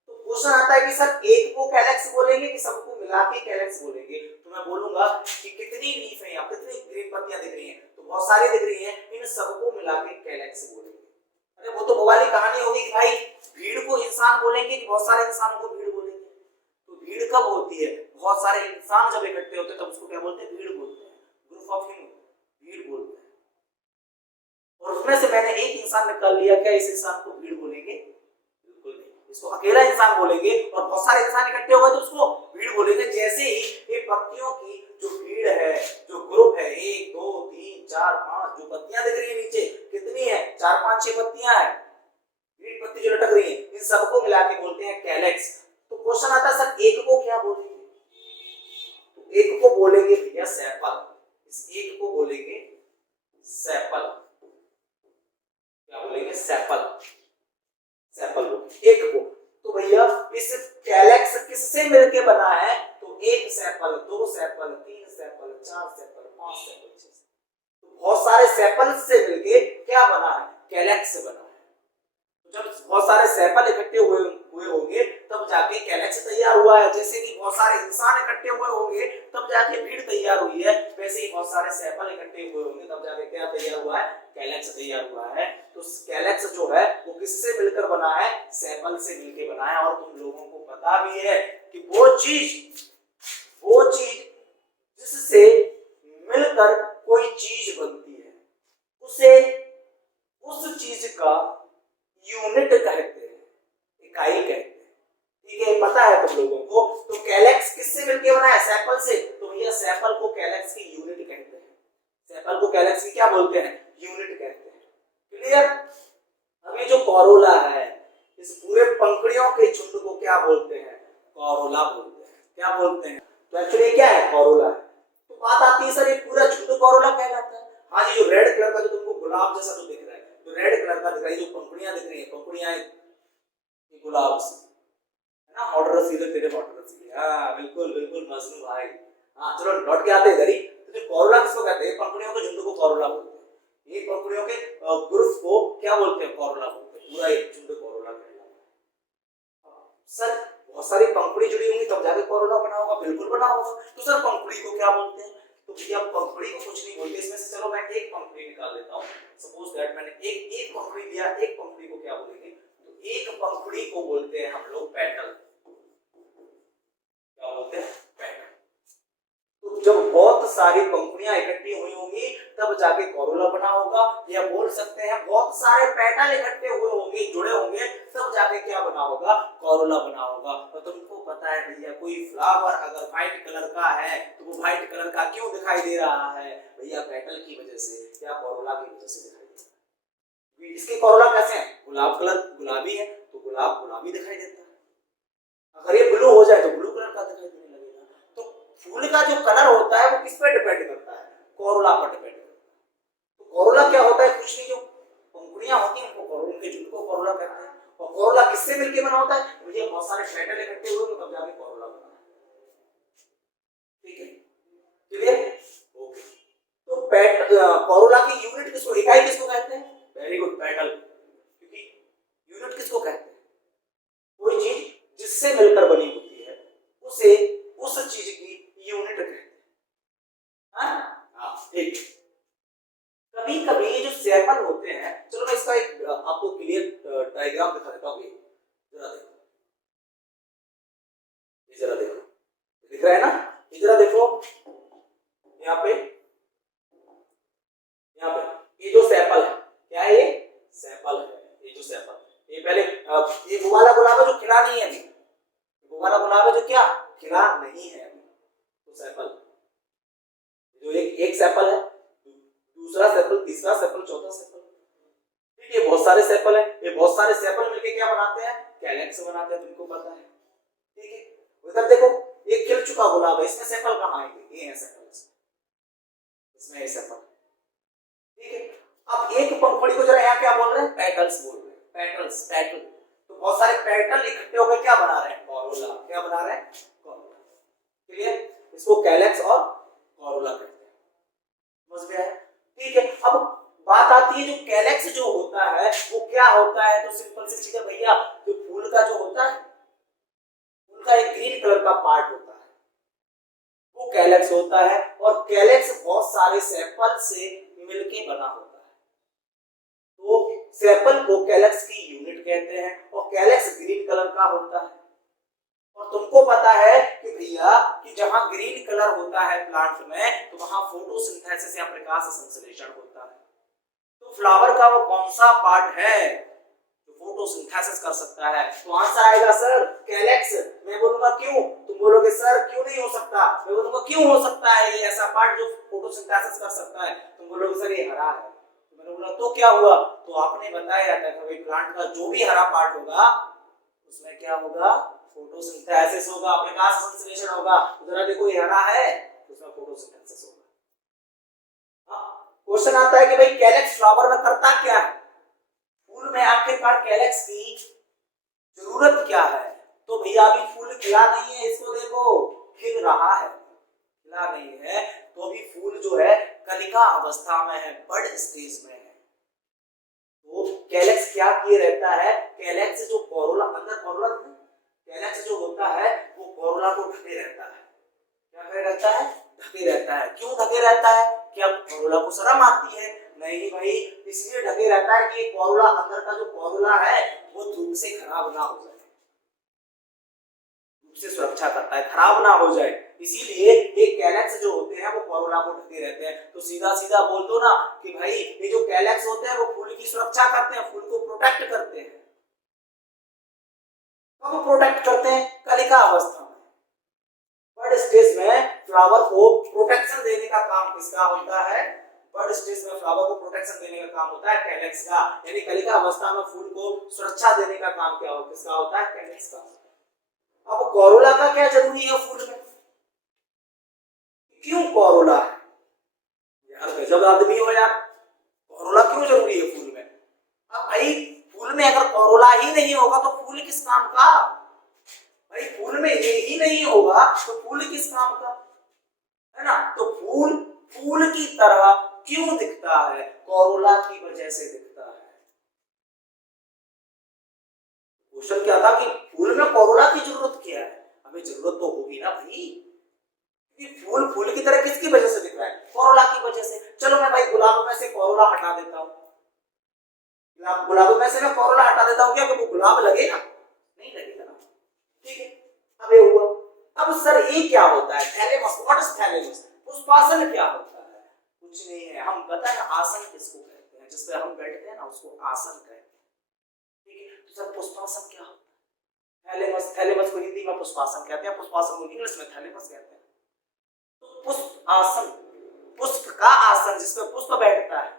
तो क्वेश्चन आता है कि सर एक को कैलेक्स बोलेंगे कि सबको मिला के कैलेक्स बोलेंगे? तो मैं बोलूंगा कि कितनी लीफ है, यहाँ कितनी ग्रीन पत्तियां दिख रही हैं, तो बहुत सारी दिख रही हैं, इन सबको मिला के कैलेक्स बोलेंगे। अरे वो तो वो वाली कहानी होगी कि भाई भीड़ को इंसान बोलेंगे कि बहुत सारे इंसानों को भीड़ बोलेंगे? तो भीड़ कब होती है? बहुत सारे इंसान जब इकट्ठे होते हैं तब उसको क्या बोलते हैं? भीड़ बोलते हैं, ग्रुप ऑफ ह्यूमन, भीड़ बोलते हैं। और उसमें से मैंने एक इंसान निकाल लिया, क्या इस इंसान को भीड़ बोलेंगे? बिल्कुल नहीं, इसको अकेला इंसान बोलेंगे। और बहुत सारे इंसान इकट्ठे हो गए तो उसको भीड़ बोलेंगे। जैसे ही ये पत्तियों की जो भीड़ है, जो ग्रुप है, 1 2 3 4 5, जो पत्तियां दिख रही है नीचे कितनी है? 4 5 6 पत्तियां है, ग्रीन पत्ती जो लटक रही है, इन सबको मिला के बोलते हैं कैलेक्स। तो क्वेश्चन आता है सर एक को क्या बोलेंगे? तो एक को बोलेंगे भैया सेपल, इस एक को बोलेंगे सेपल। क्या बोलेंगे? सेपल, सेपल एक को। तो भैया इस कैलेक्स किससे मिलके बना है? तो एक sepal, 2 sepal, 3 sepal, 4 sepal, 5 sepal, 6 sepal, तो बहुत सारे सेपल से मिलके क्या बना है? कैलेक्स बना है। जब बहुत सारे सेपल इकट्ठे हुए हुए होंगे तब जाके कैलेक्स तैयार हुआ है। जैसे कि बहुत सारे इंसान इकट्ठे हुए होंगे तब जाके भीड़ तैयार हुई है, वैसे ही बहुत सारे सेपल इकट्ठे हुए होंगे तब जाके क्या तैयार हुआ है, कैलेक्स तैयार हुआ है। तो कैलेक्स जो है वो किससे मिलकर बना है, सेपल से मिलकर बना है। और तुम लोगों को पता भी है कि वो चीज जिससे मिलकर कोई चीज बनती है उसे उस चीज का यूनिट कहते हैं, इकाई कहते हैं। ठीक है, पता है तुम लोगों को। तो कैलेक्स किससे मिलके बना है, सेपल से। तो भैया सेपल को कैलेक्स की यूनिट कहते हैं। सेपल को कैलेक्स की क्या बोलते हैं, यूनिट कहते हैं। क्लियर। अब ये जो कोरोला है, इस पूरे पंखुड़ियों के झुंड को क्या बोलते हैं, कोरोला बोलते हैं। क्या बोलते हैं, तो एक्चुअली क्या है, कोरोला है। तो बात आती है सर ये पूरा झुंड कोरोला कहलाता है। हाँ जी, जो रेड कलर का जो तुमको गुलाब जैसा जो दिख रहा है, जो रेड कलर का दिख रहा है, जो पंखुड़ियां दिख रही है, पंखुड़ियां गुलाब से है ना, ऑर्डर रसीले तेरे ऑर्डर रसीले। हाँ बिल्कुल बिल्कुल मजनू भाई। हाँ चलो लौट के आते इधर ही। तो जो कोरोला किसको कहते हैं, पंखुड़ियों के झुंड को कोरोला बोलते हैं। ये पंखुड़ियों के ग्रुप को क्या बोलते हैं, कोरोला बोलते हैं। पूरा एक झुंड कोरोला कहलाता है। सर बहुत सारी पंखुड़ी जुड़ी होंगी तब जाके कोरोला बना होगा, बिल्कुल बना होगा। तो सर पंखुड़ी को क्या बोलते हैं, तो भैया पंखुड़ी को कुछ नहीं बोलते। इसमें से चलो मैं एक पंखुड़ी निकाल देता हूं। सपोज दैट मैंने एक पंखुड़ी लिया, एक पंखुड़ी को क्या बोलेंगे, तो एक पंखुड़ी को बोलते हैं हम लोग पेटल। क्या बोलते हैं, पेटल। तो जब बहुत सारी पंखुड़ियां इकट्ठी हुई होंगी तब जाके कोरोला बना होगा, या बोल सकते हैं बहुत सारे पेटल इकट्ठे हुए होंगे, जुड़े होंगे, तब जाके क्या बना होगा, कोरोला बना होगा। तो तुमको पता है भैया कोई फ्लावर अगर व्हाइट कलर का है तो वो व्हाइट कलर का क्यों दिखाई दे रहा है, भैया पेटल की वजह से या कोरोला की वजह से दिखाई दे रहा है। इसके कोरोला कैसे हैं, गुलाब कलर गुलाबी है तो गुलाब गुलाबी दिखाई देता है। अगर ये ब्लू हो जाए तो ब्लू कलर का दिखाई देने लगेगा। तो फूल का जो कलर होता है वो किस पे डिपेंड करता है, कोरोला पर डिपेंड करता है। तो कोरोला क्या होता है, कुछ नहीं, जो पंखुड़ियां होती हैं उनको कोरोला के झुंड को कोरोला कहते हैं। और कोरोला किससे मिलके बना होता है, मुझे बहुत सारे पेटल इकट्ठे हुए तब जाके कोरोला बना। ठीक है, क्लियर, ओके। तो कोरोला की यूनिट किसको, इकाई किसको कहते हैं, वेरी गुड, पेटल। क्योंकि यूनिट किसको कहते हैं, कोई चीज जिससे मिलकर बनी होती है उसे उस चीज की यूनिट कहते हैं। हाँ ठीक। कभी कभी ये जो सेपल होते हैं, चलो मैं इसका एक आपको क्लियर डायग्राम दिखा देता हूँ। जरा देखो, ये जरा देखो, दिख रहा है ना, ये जरा देखो यहाँ पे ये जो सेपल है, क्या है ये, सेपल है। ये जो सेपल, ये पहले ये वो वाला गुलाब है जो खिला नहीं है अभी, वो वाला गुलाब है जो क्या खिला नहीं है अभी। तो सेपल जो एक सेपल है, दूसरा सेपल, तीसरा सेपल, चौथा सेपल। ठीक है, बहुत सारे सेपल है। ये बहुत सारे सेपल मिलके क्या बनाते हैं, कैलेक्स बनाते हैं, तुमको पता है। ठीक है, उधर देखो एक खिल चुका गुलाब है, इसमें सेपल कहाँ आएंगे, ये है सेपल, इसमें ये सेपल। ठीक है, अब एक पंखुड़ी को जरा यहाँ क्या बोल रहे हैं, पेटल्स बोल रहे हैं, पेटल्स, पेटल। तो बहुत सारे पेटल इकट्ठे होकर क्या बना रहे हैं, कोरोला। क्या बना रहे हैं, कोरोला। क्लियर, इसको कैलेक्स और कोरोला कहते हैं। समझ में आया। ठीक है, अब बात आती है जो कैलेक्स जो होता है वो क्या होता है, तो सिंपल सी चीज है भैया, जो फूल का जो होता है, फूल का एक ग्रीन कलर का पार्ट होता है वो कैलेक्स होता है। और कैलेक्स बहुत सारे सेपल से मिलके बना होता है। तो सेपल को कैलेक्स की यूनिट कहते हैं और कैलेक्स ग्रीन कलर का होता है। और तुमको पता है कि भैया कि जहां ग्रीन कलर होता है प्लांट में तो वहां फोटोसिंथेसिस या प्रकाश संश्लेषण होता है। तो फ्लावर का वो कौन सा पार्ट है जो फोटोसिंथेसिस कर सकता है, तो आंसर आएगा सर कैलेक्स। मैं बोलूंगा क्यों, तुम बोलोगे सर क्यों नहीं हो सकता, मैं बोलूंगा क्यों हो सकता है ये ऐसा पार्ट जो फोटोसिंथेसिस कर सकता है। तुम बोलोगे सर ये हरा है, तो मैंने बोला तो क्या हुआ, तो आपने बताया था कि भाई प्लांट का जो भी हरा पार्ट होगा उसमें क्या होगा, फोटोसिंथेसिस होगा, प्रकाश संश्लेषण होगा। जरा देखो ये हरा है, उसमें फोटोसिंथेसिस होगा। क्वेश्चन आता है कि भाई कैलेक्स फ्लावर में करता क्या है, फूल में आखिरकार कैलेक्स की जरूरत क्या है। तो भैया अभी फूल खिला नहीं है, इसको देखो खिल रहा है, खिला नहीं है तो अभी फूल जो है कलिका अवस्था में है, बड स्टेज में है। तो कैलेक्स क्या किए रहता है, कैलेक्स जो कोरोला अंदर कोरोला कैलेक्स जो होता है वो कोरोला को ढके रहता है। क्या करे रहता है, ढके रहता है। क्यों ढके रहता है, क्या कोरोला को शर्म आती है? नहीं भाई, इसलिए ढके रहता है कि कोरोला अंदर का जो कोरोला है वो धूप से खराब ना हो जाए, धूप से सुरक्षा करता है, खराब ना हो जाए। इसीलिए ये कैलेक्स जो होते हैं वो कोरोला को ढके रहते हैं। तो सीधा सीधा बोल दो ना कि भाई ये जो कैलेक्स होते हैं वो फूल की सुरक्षा करते हैं, फूल को प्रोटेक्ट करते हैं। कब प्रोटेक्ट करते हैं, कलिका अवस्था में। बर्ड स्टेज में फ्लावर को प्रोटेक्शन देने का काम किसका होता है, बर्ड स्टेज में फ्लावर को प्रोटेक्शन देने का काम होता है कैलेक्स का, यानी कलिका अवस्था में फूल को सुरक्षा देने का काम क्या होता है, किसका होता है, कैलेक्स का। अब कोरोला का क्या जरूरी है फूल में, क्यों कोरोला है? यार गजब आदमी हो यार, कोरोला क्यों जरूरी है फूल में? अब भाई फूल में अगर कोरोला ही नहीं होगा तो फूल किस काम का? भाई फूल में ये ही नहीं होगा तो फूल किस काम का, है ना? तो फूल फूल की तरह क्यों दिखता है, कोरोला की वजह से दिखता है। क्वेश्चन क्या था कि फूल में कोरोला की जरूरत क्या है? हमें जरूरत तो होगी ना भाई, फूल फूल की तरह किसकी वजह से दिख रहा है, कोरोला की वजह से। चलो मैं भाई गुलाब में से कोरोला हटा देता हूँ, गुलाब में से मैं कोरोला हटा देता हूँ, क्या वो गुलाब लगेगा? नहीं लगेगा ना, ठीक है। अब ये हुआ। अब सर ये क्या होता है, थैलेमस, व्हाट इज थैलेमस? पुष्पासन क्या होता है? कुछ नहीं है, हम पता है आसन किसको कहते हैं, जिस पे हम बैठते हैं ना उसको आसन कहते हैं, ठीक है। तो सर पुष्पासन क्या होता है? थैलेमस, थैलेमस को हिंदी में पुष्पासन कहते हैं, पुष्पासन को इंग्लिश में थैलेमस कहते हैं। तो पुष्प आसन, पुष्प का आसन जिसपे पुष्प बैठता है,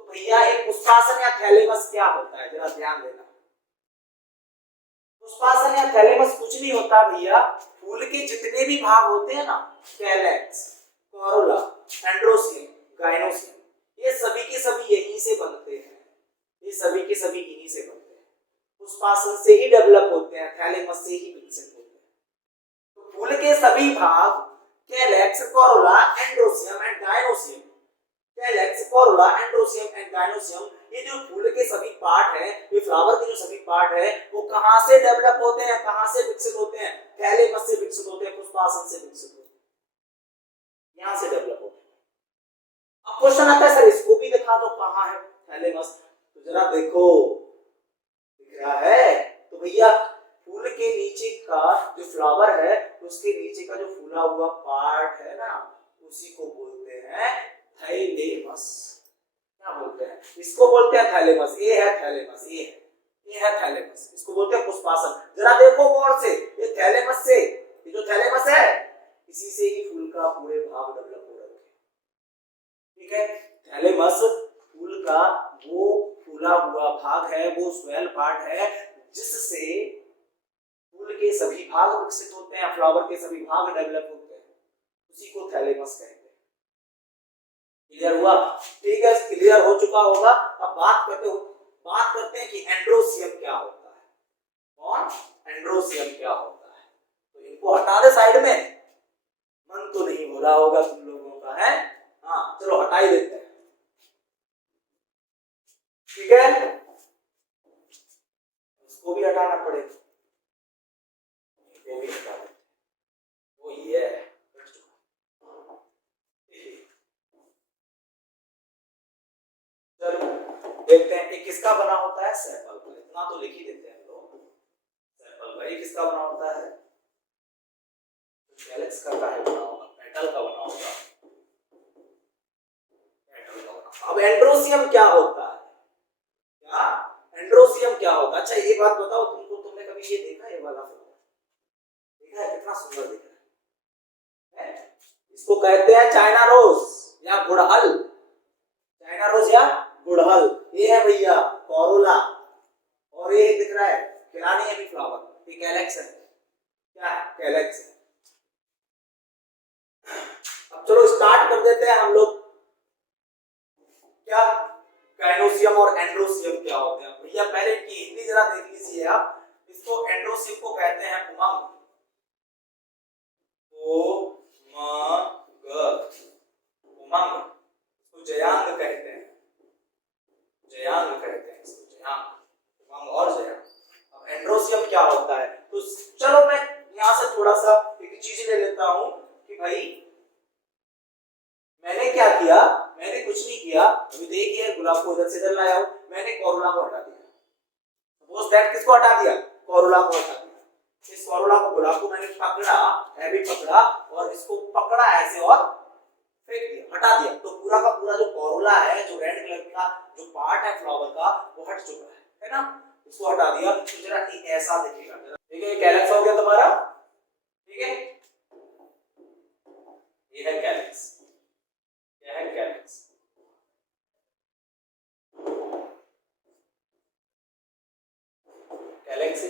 तो भैया एक पुष्पासन या थैलेमस क्या होता है, जरा ध्यान देना। पुष्पासन या थैलेमस कुछ नहीं होता भैया, फूल के जितने भी भाग होते हैं ना, कैलेक्स, कोरोला, एंड्रोसियम, गाइनोसियम, ये सभी के सभी यहीं से बनते हैं, ये सभी के सभी इन्हीं से बनते हैं, पुष्पासन से ही डेवलप होते हैं, थैलेमस से ही विकसित होते हैं। तो फूल के सभी भाग calyx, Corolla, androecium and gynoecium, calyx, Corolla, androecium and gynoecium, ये जो फूल के सभी पार्ट हैं, ये फ्लावर के जो सभी पार्ट हैं, वो कहां से डेवलप होते हैं, कहां से विकसित होते हैं? थैलेमस से विकसित होते हैं, पुष्पासन से विकसित होते हैं, यहां से डेवलप होते हैं। अब क्वेश्चन आता है सर इसको भी दिखा दो कहां है थैलेमस, तो जरा देखो, दिख रहा है? तो भैया फूल के नीचे का जो फ्लावर है उसके नीचे का जो फूला हुआ पार्ट है ना, उसी को बोलते हैं थैलेमस। क्या बोलते हैं? इसको बोलते हैं थैलेमस। ये है थैलेमस, ये है थैलेमस, इसको बोलते हैं पुष्पासन। जरा देखो गौर से, ये थैलेमस से, ये जो थैलेमस है इसी से ही फूल का पूरे भाग डेवलप हो रहे हैं, ठीक है। थैलेमस फूल का वो फूला हुआ भाग है, वो स्वेल पार्ट है जिससे फूल के सभी भाग विकसित होते हैं, फ्लावर के सभी भाग डेवलप होते हैं, उसी को थैलेमस कहते हैं। क्लियर हुआ? ठीक है, क्लियर हो चुका होगा। अब बात करते हैं कि एंड्रोसियम क्या होता है। कौन? एंड्रोसियम क्या होता है? तो इनको हटा दे साइड में, मन तो नहीं हो रहा होगा तुम लोगों का, है? हाँ चलो हटा ही देते हैं, ठीक है। इसको भी हटाना पड़ेगा, वो भी हटा देते, वो ये है। चलो देखते हैं ये किसका बना होता है, सेपल का। इतना तो लिख ही देते हैं लोग, सेपल भाई किसका बना होता है? कैलेक्स का है बना होगा, पेटल का बना होगा, पेटल का बना। अब एंड्रोसियम क्या होता है? क्या एंड्रोसियम क्या होता है? अच्छा ये बात बताओ तुमको, तुमने कभी ये देखा, ये वाला देखा है? कितना सुंदर दिख रहा है। इसको कहते हैं चाइना रोज या गुड़हल, चाइना रोज या गुड़हल। ये है भैया कोरोला, और ये दिख रहा है खिलानी है भी फ्लावर, ये कैलेक्स है। क्या है? कैलेक्स है। अब चलो स्टार्ट कर देते हैं हम लोग। क्या गाइनोसियम और एंड्रोसियम क्या होते हैं भैया? पहले इनकी हिंदी जरा देख लीजिए आप। इसको एंड्रोसियम को कहते हैं उमंग, उमंग, उसको जयांग कहते हैं, जयांग कहते हैं इसको, जयांग। क्या किया, मैंने कुछ नहीं किया, अभी देखिए गुलाब को इधर से इधर लाया हूं, मैंने कोरोला को हटा दिया। सपोज दैट किसको हटा दिया, कोरोला को हटा दिया। इस कोरोला को, गुलाब को मैंने पकड़ा, हैवी पकड़ा और इसको पकड़ा ऐसे और फेंक दिया, हटा दिया, तो पूरा का पूरा जो कोरोला है, जो रेड कलर का जो पार्ट है फ्लावर का, वो हट चुका है ना। इसको हटा दिया तो जरा ऐसा दिखेगा, ठीक है, कैलक्स हो गया तुम्हारा, ठीक है, ये है कैलक्स, क्या है कैलक्स। कैलक्स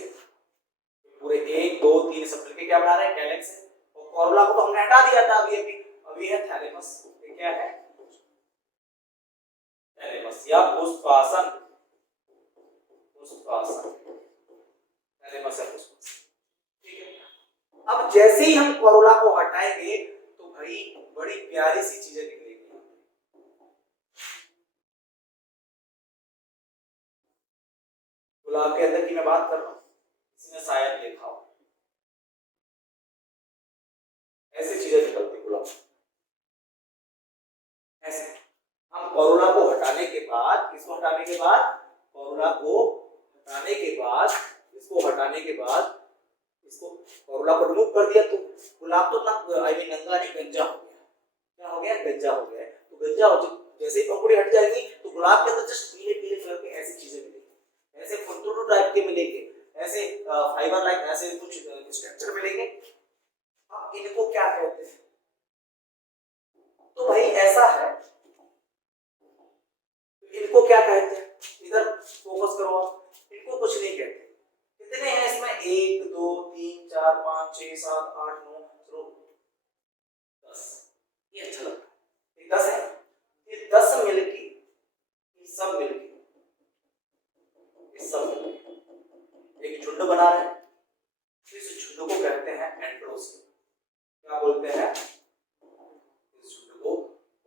पूरे 1 2 3 सब मिलके क्या बना रहे हैं, कैलक्स है। और कोरोला को तो हमने हटा दिया था अभी है थैलेमस। ये क्या है, थैलेमस या पुष्पासन, पुष्पासन, थैलेमस है पुष्पासन, ठीक है। अब जैसे ही हम कोरोला को हटाएंगे तो भाई बड़ी प्यारी सी चीजें निकलेंगी। गुलाब के अंदर की मैं बात कर रहा हूं, इसने शायद देखा हो, ऐसी चीजें निकलती गुलाब ऐसे। हम कोरोला को हटाने के बाद, किसको हटाने के बाद, कोरोला को हटाने के बाद, इसको हटाने के बाद, इसको कोरोला को रिमूव कर दिया तो गुलाब तो ना आई मीन नंगा नहीं, गंजा हो गया। क्या हो गया, गंजा हो गया। तो गंजा हो, जैसे ही पंखुड़ी हट जाएगी तो गुलाब के अंदर जस्ट पीले पीले कलर के ऐसी चीजें मिलेंगी, ऐसे फुंतुरु टाइप के मिलेंगे, ऐसे फाइबर लाइक ऐसे कुछ स्ट्रक्चर मिलेंगे। अब इनको क्या कहते हैं, तो भाई ऐसा है, इनको क्या कहते हैं, इधर फोकस करो आप, इनको कुछ नहीं कहते। कितने हैं इसमें, 1 2 3 4 5 6 7 8 9 चलो 10, ये अच्छा लगता है, ये 10 है, ये 10 मिलके, ये सब मिलके, ये सब मिलके एक झुंड बना रहे हैं। इस झुंड को कहते हैं एंड्रोसियम। क्या बोलते हैं, इस झुंड को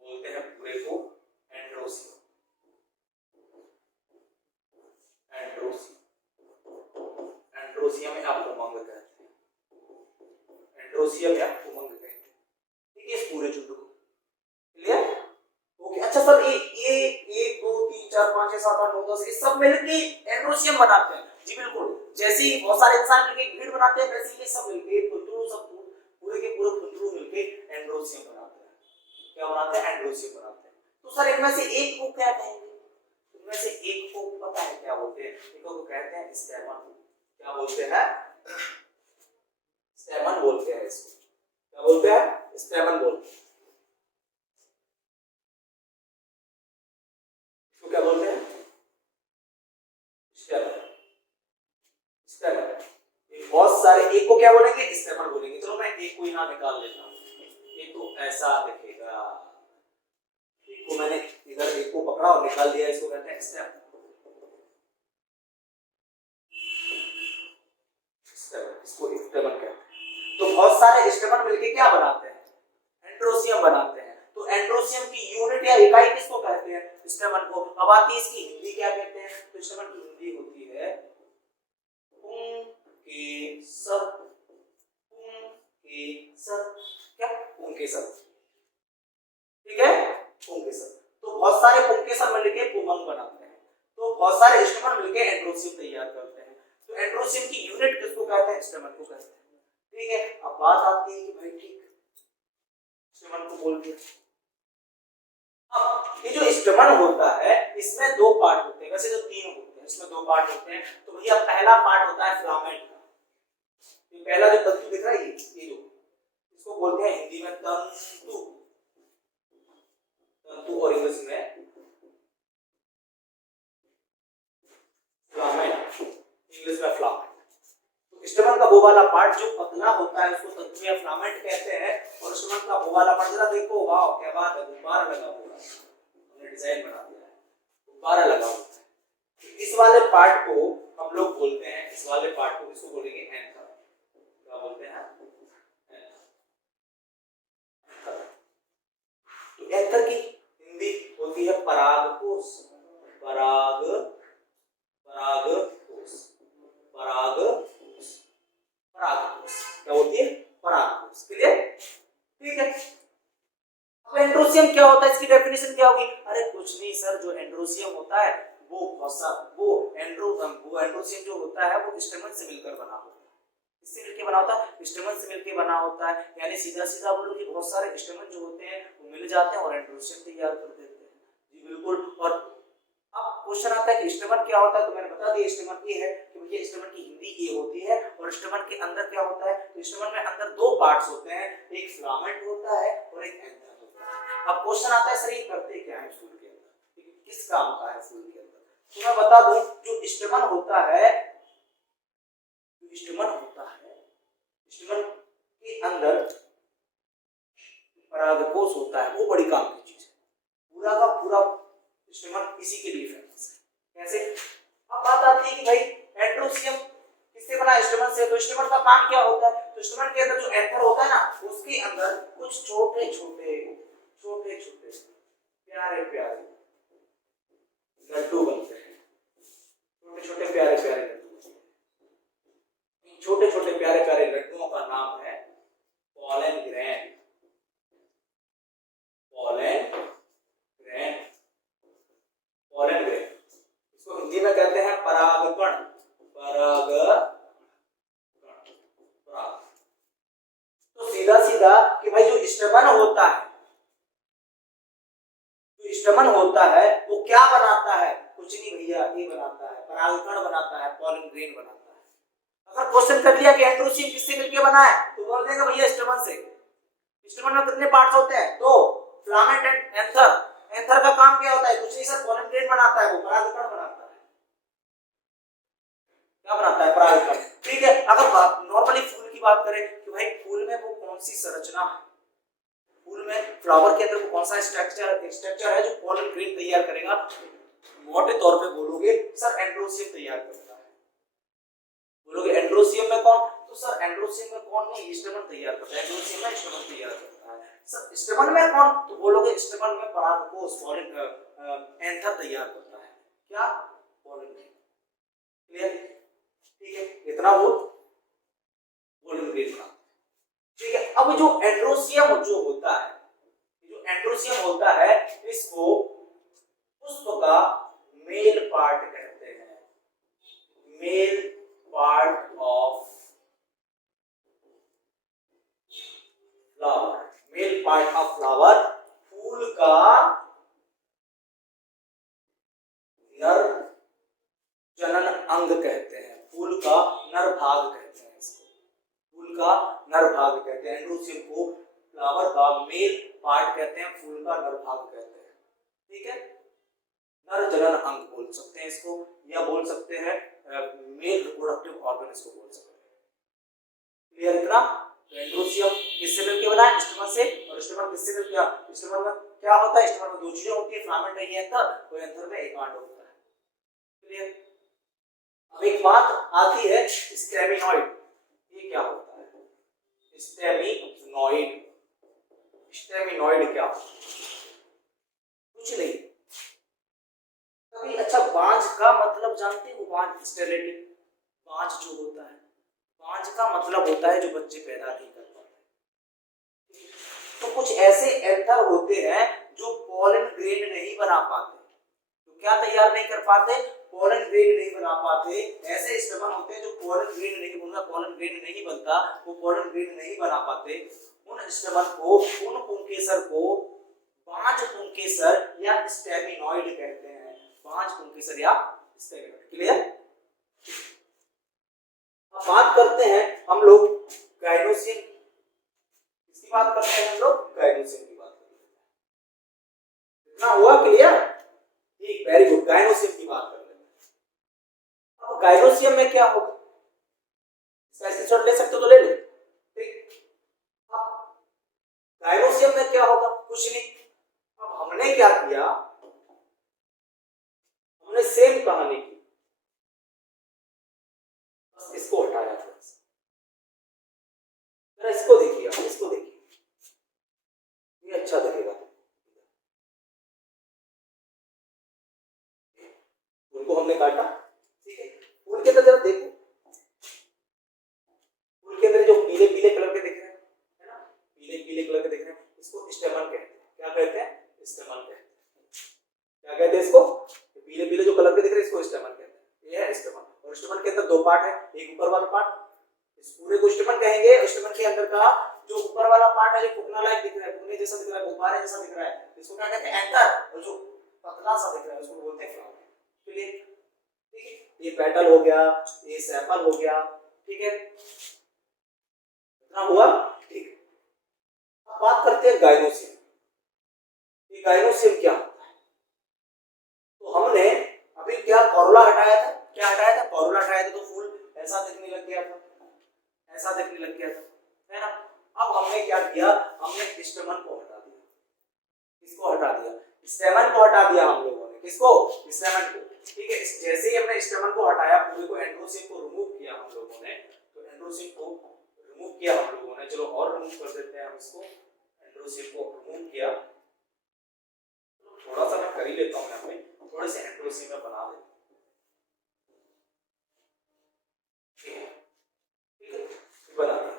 बोलते हैं पूरे को एंड्रोसियम, एंड्रोसियम, एंड्रोसियम या उमंग कहते हैं, एंड्रोसियम या उमंग कहते हैं, ठीक है, इस पूरे झुंड को, क्लियर, ओके। अच्छा सर ये 1 2 3 4 5 6 7 8 9 10 ये सब मिलके एंड्रोसियम बनाते हैं, जी बिल्कुल। जैसे ही बहुत सारे इंसान मिलके एक भीड़ बनाते हैं, वैसे ये सब मिलके फुंतरू, सब पूरे के पूरे फुंतरू मिलके एंड्रोसियम बनाते हैं। क्या बनाते हैं, एंड्रोसियम बनाते हैं। तो सर इनमें से एक को क्या कहेंगे, इनमें से एक को पता है क्या बोलते हैं, एक को कहते हैं स्टैमन। क्या बोलते हैं, स्टैमन बोलते हैं इसको, क्या बोलते हैं, स्टैमन बोलते हैं, इसको क्या बोलते हैं, स्टैमन, स्टैमन। बहुत सारे, एक को क्या बोलेंगे, स्टैमन बोलेंगे। चलो मैं एक को यहां निकाल लेता हूं, ये तो ऐसा दिखेगा, एक को मैंने इधर एक को पकड़ा और निकाल दिया, इसको कहते हैं स्टैमन, इसको स्टेमन कहते हैं। तो बहुत सारे स्टेमन मिलके क्या बनाते हैं, एंड्रोसियम बनाते हैं। तो एंड्रोसियम की यूनिट या इकाई किसको कहते हैं, स्टेमन को। अब आती है इसकी हिंदी क्या कहते हैं, तो स्टेमन की हिंदी होती है पुंकेसर, पुंकेसर, क्या, पुंकेसर, ठीक है, पुंकेसर। तो बहुत सारे पुंकेसर मिलके पुमंग बनाते हैं, तो बहुत सारे स्टेमन मिलके एंड्रोसियम तैयार करते हैं। तो एंड्रोसियम की यूनिट किसको कहते हैं, स्टेमन को कहते हैं, ठीक है। अब बात आती है कि भाई ठीक स्टेमन को बोल दिया। अब ये जो स्टेमन होता है इसमें 2 पार्ट होते हैं, वैसे तो 3 होते हैं, इसमें 2 पार्ट होते हैं। तो भैया पहला पार्ट होता है फिलामेंट का, ये पहला जो तंतु दिख रहा है ये जो, इसको बोलते हैं हिंदी में तंतु, तंतु और इंग्लिश में फिलामेंट, इंग्लिश में फिलामेंट। तो स्टेमन का वो वाला पार्ट जो पतला होता है उसको तंतु या फिलामेंट कहते हैं, और स्टेमन का वो वाला पार्ट जरा देखो, वाओ क्या बात है, गुब्बारा लगा हुआ है, हमने डिजाइन बना दिया है, गुब्बारा लगा हुआ है। इस वाले पार्ट को हम लोग बोलते हैं, इस वाले पार्ट को इसको बोलेंगे एंकर। क्या बोलते हैं, एंकर। तो एंकर की हिंदी होती है परागकोश, पराग, परागकोश, परागकोश, परागकोश क्या होती है, परागकोश, क्लियर, ठीक है। अब एंड्रोसियम एंड्रोसियम क्या होता है, इसकी डेफिनेशन क्या होगी? अरे कुछ नहीं सर, जो एंड्रोसियम होता है वो एंड्रोसियम जो होता है वो स्टेमन से मिलकर बना होता है। इससे मिलकर बना होता है, स्टेमन से मिलकर बना होता है, यानी सीधा सीधा बोलो कि बहुत सारे स्टेमन जो होते हैं वो मिल जाते हैं और एंड्रोसियम तैयार कर देते हैं। जी बिल्कुल। और अब क्वेश्चन आता है कि स्टेमन क्या होता है, तो मैंने बता दिया स्टेमन ये है कि भैया स्टेमन की हिंदी ये होती है, और स्टेमन के अंदर क्या होता है, तो स्टेमन में अंदर दो पार्ट्स होते हैं, एक फिलामेंट होता है और एक एंथर होता है। अब क्वेश्चन आता है सर ये करते क्या है फूल के अंदर, किस काम का है फूल के अंदर? तो मैं बता दूं, जो स्टेमन होता है स्टेमन के अंदर परागकोश होता है, वो बड़ी काम की चीज है, पूरा का पूरा स्टेमन इसी के लिए फेमस है। कैसे? अब बात आती है कि भाई एंड्रोसियम किससे बना है? स्टेमन से। तो स्टेमन का काम क्या होता है? तो स्टेमन के अंदर जो एंथर होता है ना, उसके अंदर कुछ छोटे छोटे प्यारे प्यारे लड्डू बनते हैं, छोटे छोटे प्यारे प्यारे लड्डू। इन छोटे छोटे प्यारे प्यारे लड्डुओं का नाम है पॉलन ग्रेन। इसको हिंदी में कहते हैं परागकण। तो सीधा सीधा कि भाई जो स्टेमन होता है वो क्या बनाता है? कुछ नहीं भैया, ये बनाता है परागकण, बनाता है पॉलन ग्रेन बनाता है। अगर क्वेश्चन कर लिया कि एंड्रोसियम किससे मिलकर बना है, तो बोल देगा भैया स्टेमन से। स्टेमन में कितने पार्ट्स होते हैं? दो, फिलामेंट एंड एंथर। एंथर का काम क्या होता है? कुछ नहीं सर, पॉलन ग्रेन बनाता है, वो परागकण बनाता है। क्या बनाता है? परागकण। ठीक है। अगर नॉर्मली फूल की बात करें कि भाई फूल में वो कौन सी संरचना है, फूल में फ्लावर के अंदर वो कौन सा स्ट्रक्चर है जो पॉलन ग्रेन तैयार करेगा, मोटे तौर पे बोलोगे सर एंड्रोसियम तैयार करता है। बोलोगे एंड्रोसियम में कौन? तो सर एंड्रोसियम में कौन नहीं, स्टेमन तैयार करता है। एंड्रोसियम में स्टेमन तैयार करता है। सर स्टेमन में कौन? तो बोलोगे स्टेमन में परागकोश एंथर तैयार करता है। क्या? Pollen grain. क्लियर? ठीक है, इतना वो पॉलन ग्रेन का। ठीक है। अब जो एंड्रोसियम होता है इसको पुष्प का मेल पार्ट कहते हैं। Male part of flower. Male part of flower फूल का नर जनन अंग कहते हैं, फूल का नर भाग कहते हैं इसको, फूल का नर भाग कहते हैं। एंड्रोसियम को फ्लावर का मेल पार्ट कहते हैं, फूल का नर भाग कहते हैं। ठीक है, नर जनन अंग बोल सकते हैं इसको, या बोल सकते हैं मेल रिप्रोडक्टिव ऑर्गन इसको बोल सकते हैं। क्लियर इतना? एंड्रोसियम किससे मिलकर बना है? स्टेमन से। और स्टेमन किससे मिलकर? स्टेमन में क्या होता है? स्टेमन में दो चीजें होती है, फिलामेंट है एंथर, और एंथर में एक कांड होता है। क्लियर? अब एक बात आती है स्टेमिनॉइड, ये क्या होता है? स्टेमिनॉइड क्या होता है? कुछ नहीं। कभी अच्छा बांझ का मतलब जानते हो? बांझ, स्टेरिलिटी। बांझ जो होता है, बांझ का मतलब होता है जो बच्चे पैदा नहीं कर पाते। तो कुछ ऐसे एंथर होते हैं जो पॉलन ग्रेन नहीं बना पाते, तो क्या तैयार नहीं कर पाते? पॉलन ग्रेन नहीं बना पाते। ऐसे स्टेमन होते हैं जो पॉलन ग्रेन नहीं बनता, पॉलन ग्रेन नहीं बनता, वो पॉलन ग्रेन नहीं बना पाते। उन स्टेमन को, उन पुंकेसर को बांझ पुंकेसर या स्टेमिनॉइड कहते हैं। बांझ पुंकेसर या स्टेमिनॉइड। क्लियर? अब बात करते हैं हम लोग गाइनोसियम। किसकी बात करते हैं हम लोग? गाइनोसियम की बात करते हैं। इतना हुआ क्लियर? ठीक, वेरी गुड। गाइनोसियम की बात करते हैं। अब गाइनोसियम में क्या होगा? स्कैफोल्ड ले सकते हो तो ले लो। ठीक, अब गाइनोसियम में क्या होगा? कुछ नहीं। अब हमने क्या किया? हमने सेम कहानी की, बस इसको हटाया थोड़ा सा। जरा इसको देखिए, आप इसको देखिए, ये अच्छा लगेगा। फूल को हमने काटा, ठीक है। फूल के अंदर जरा देखो, फूल के अंदर जो पीले पीले कलर के दिख रहे हैं, है ना, पीले पीले कलर के दिख रहे हैं, इसको स्टेमन कहते हैं। क्या कहते हैं? एक ऊपर वाला पार्ट, इस पूरे को स्टेमन कहेंगे। स्टेमन के अंदर का जो ऊपर वाला पार्ट है, जो फुकना लाइक दिख रहा है, फुकने जैसा दिख रहा है, गुब्बारे जैसा दिख रहा है, इसको क्या कहते हैं? एंकर। और जो पतला सा दिख रहा है उसको बोलते हैं फ्लावर। क्लियर? ठीक है, ये पेटल हो गया, ये सेपल हो गया। ठीक है, इतना हुआ। ठीक, अब बात करते हैं गाइनोसियम। ये गाइनोसियम क्या होता है? तो हमने अभी क्या कॉरोला हटाया था, क्या हटाया था? कॉरोला हटाया था, तो फूल ऐसा दिखने लग गया था, ऐसा दिखने लग गया था, है ना। अब हमने क्या किया? हमने स्टेमन को हटा दिया। किसको हटा दिया? स्टेमन को हटा दिया हम लोगों ने। किसको? स्टेमन को। ठीक है, जैसे ही हमने स्टेमन को हटाया, पूरे को एंड्रोसियम को रिमूव किया हम लोगों ने, तो एंड्रोसियम को रिमूव किया हम लोगों ने। चलो और रिमूव कर देते हैं हम इसको। एंड्रोसियम को रिमूव किया, थोड़ा सा मैं कर ही लेता हूं, यहाँ पे थोड़े से एंड्रोसियम में बना देता हूं। ठीक है, बना दिया।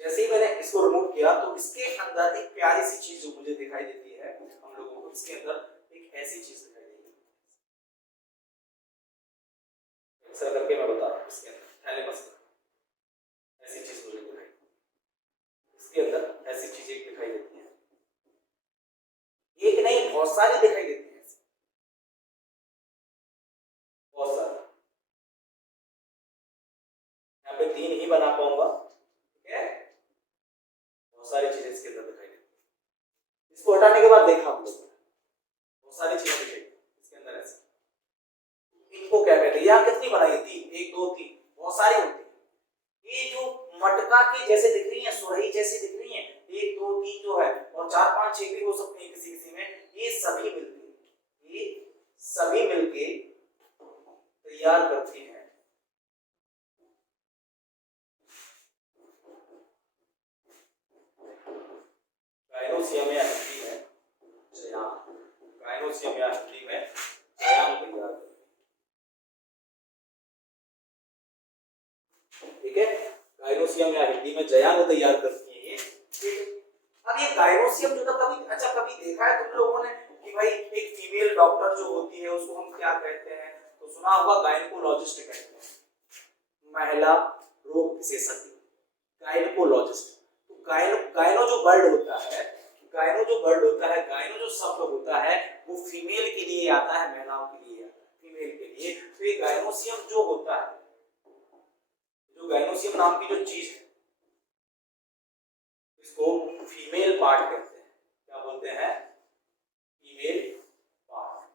जैसे ही मैंने इसको रिमूव किया, तो इसके अंदर एक प्यारी सी चीज जो मुझे दिखाई देती है हम लोगों को, इसके अंदर एक ऐसी चीज दिखाई देती है। ऐसा करके मैं बता रहा हूँ, इसके अंदर थैलेमस ऐसी चीज मुझे दिखाई, इसके अंदर ऐसी चीज एक दिखाई देती है। एक नहीं, बहुत सारी दिखाई देती है, बहुत सारी। यहाँ पे 3 ही बना पाऊंगा। ठीक है, बहुत सारी चीजें इसके अंदर दिखाई देती है। इसको हटाने के बाद देखा हम लोग, बहुत सारी चीजें दिखाई इसके अंदर ऐसे। इनको क्या कहते हैं? यहाँ कितनी बनाई है? 3, 1 2 3, बहुत सारी होती है। ये जो मटका की जैसे दिख रही है, सुरही जैसी दिख रही है, 1 2 3 जो है, और 4 5 6 भी हो सकती है किसी किसी में। ये सभी मिलके तैयार करती हैं गाइनोसियम या हिंदी में जयान। गाइनोसियम या हिंदी में जयान तैयार करती है। ठीक है, गाइनोसियम या हिंदी में जयान तैयार करती है ये। अब ये गाइनोसियम जो था, कभी देखा है तुम लोगों ने कि भाई एक फीमेल डॉक्टर जो होती है उसको हम क्या कहते हैं? तो सुना होगा गायनेकोलॉजिस्ट कहते हैं, महिला रोग विशेषज्ञ, गायनेकोलॉजिस्ट। तो गायनो जो वर्ड होता है, गायनो जो शब्द होता है, वो फीमेल के लिए आता है, महिलाओं के लिए आता है, फीमेल के लिए। तो ये गायनोसियम जो होता है, जो गायनोसियम नाम की जो चीज है, इसको फीमेल पार्ट कहते हैं। क्या बोलते हैं? Female part.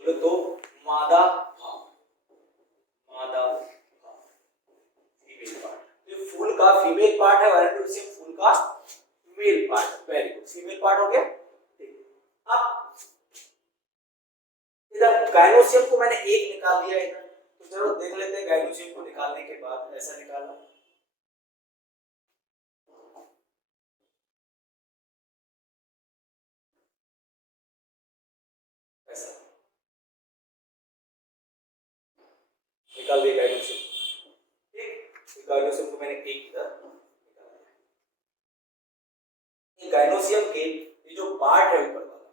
बोले तो मादा भाग, फीमेल पार्ट। ये फूल का फीमेल पार्ट है, और एंड्रोसियम फूल का मेल पार्ट है। वेरी गुड, फीमेल पार्ट हो गया। ठीक, अब इधर गायनोसियम को मैंने एक निकाल दिया इधर, तो चलो देख लेते हैं गायनोसियम को निकालने के बाद ऐसा निकालना। ऐसा निकाल दिया गायनोसियम। ठीक, गायनोसियम को मैंने एक इधर निकाल दिया। ये गायनोसियम के ये जो पार्ट है ऊपर वाला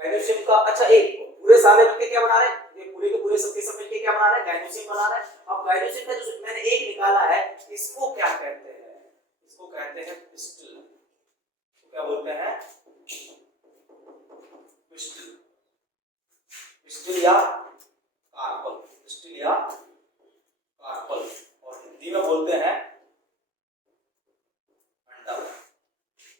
गायनोसियम का, अच्छा एक पूरे सारे मिलके क्या बना रहे हैं? ये पूरे के पूरे सबके सब मिलके क्या बना रहे हैं? गायनोसियम बना रहे हैं। अब गायनोसियम का जो मैंने एक निकाला है, इसको क्या कहते हैं? इसको कहते हैं पिस्टल। तो क्या बोलते हैं? पिस्टल, पिस्टल या कार्पल, पिस्टल या कार्पल, और हिंदी में बोलते हैं मंडप।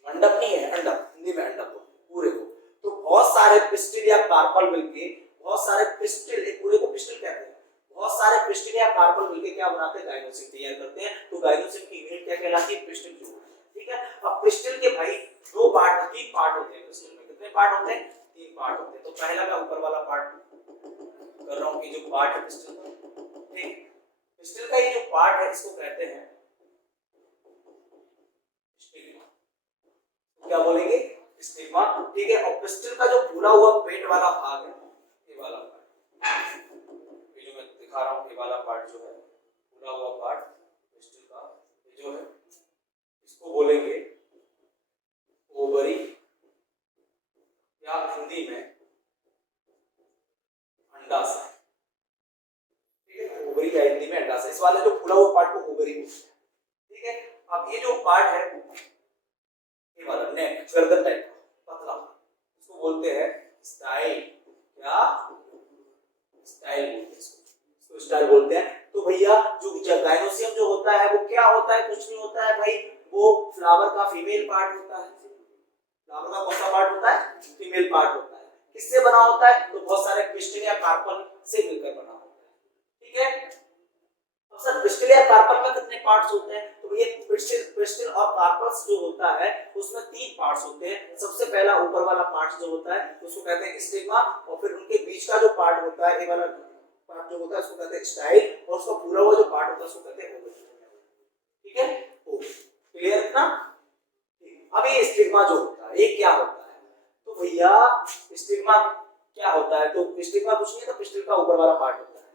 मंडप नहीं है, अंडप, हिंदी में अंडप पूरे को। तो बहुत सारे पिस्टल या कार्पल मिलके, बहुत सारे पिस्टल, एक पूरे को पिस्टल कहते हैं, बहुत सारे पिस्टल या कार्पल मिलके क्या बनाते हैं? गायनोसियम तैयार करते हैं। तो गायनोसियम की यूनिट क्या कहलाती है? पिस्टल जो। ठीक है, अब पिस्टल के भाई 3 पार्ट होते हैं। पिस्टल में कितने पार्ट होते हैं? 3 पार्ट होते हैं। तो पहला का ऊपर वाला पार्ट कर रहा हूं कि जो पार्ट है पिस्टल का, ठीक, पिस्टल का ये जो पार्ट है इसको कहते हैं स्टिग्मा। क्या बोलेंगे? स्टिग्मा। ठीक है, और पिस्टल का जो फूला हुआ पेट वाला भाग है, ये वाला पार्ट, ये जो मैं दिखा रहा हूं, ये वाला पार्ट जो है, फूला हुआ पार्ट पिस्टल का, ये जो है, इसको बोलेंगे ओवरी, या हिंदी में अंडाशय। वाले जो फूला हुआ पार्ट को ओवरी बोलते हैं। ठीक है, अब ये जो पार्ट है ये वाला नेक गर्दन टाइप पतला, इसको बोलते हैं स्टाइल। क्या स्टाइल बोलते हैं इसको स्टाइल बोलते हैं। तो भैया जो गाइनोसियम जो होता है वो क्या होता है, कुछ नहीं होता है भाई, वो फ्लावर का फीमेल पार्ट होता है। फ्लावर का कौन सा पार्ट होता है, फीमेल पार्ट होता है। किससे बना होता है, तो बहुत सारे पिस्टिल या कार्पल से मिलकर बना होता है। ठीक है, अब सर पिस्टिल या कार्पल में कितने पार्ट्स होते हैं, तो ये पिस्टिल और कार्पल्स जो होता है उसमें 3 पार्ट्स होते हैं। सबसे पहला ऊपर वाला पार्ट जो होता है उसको कहते हैं स्टिग्मा, और फिर उनके बीच का जो पार्ट होता है ये वाला पार्ट जो होता है उसको कहते हैं स्टाइल, और उसका पूरा हुआ जो पार्ट होता है उसको कहते हैं ओवरी। ठीक है, क्लियर ना। अब ये स्टिग्मा जो होता है ये क्या होता है, तो भैया स्टिग्मा क्या होता है, तो स्टिग्मा कुछ नहीं है, तो पिस्टिल का ऊपर वाला पार्ट होता है।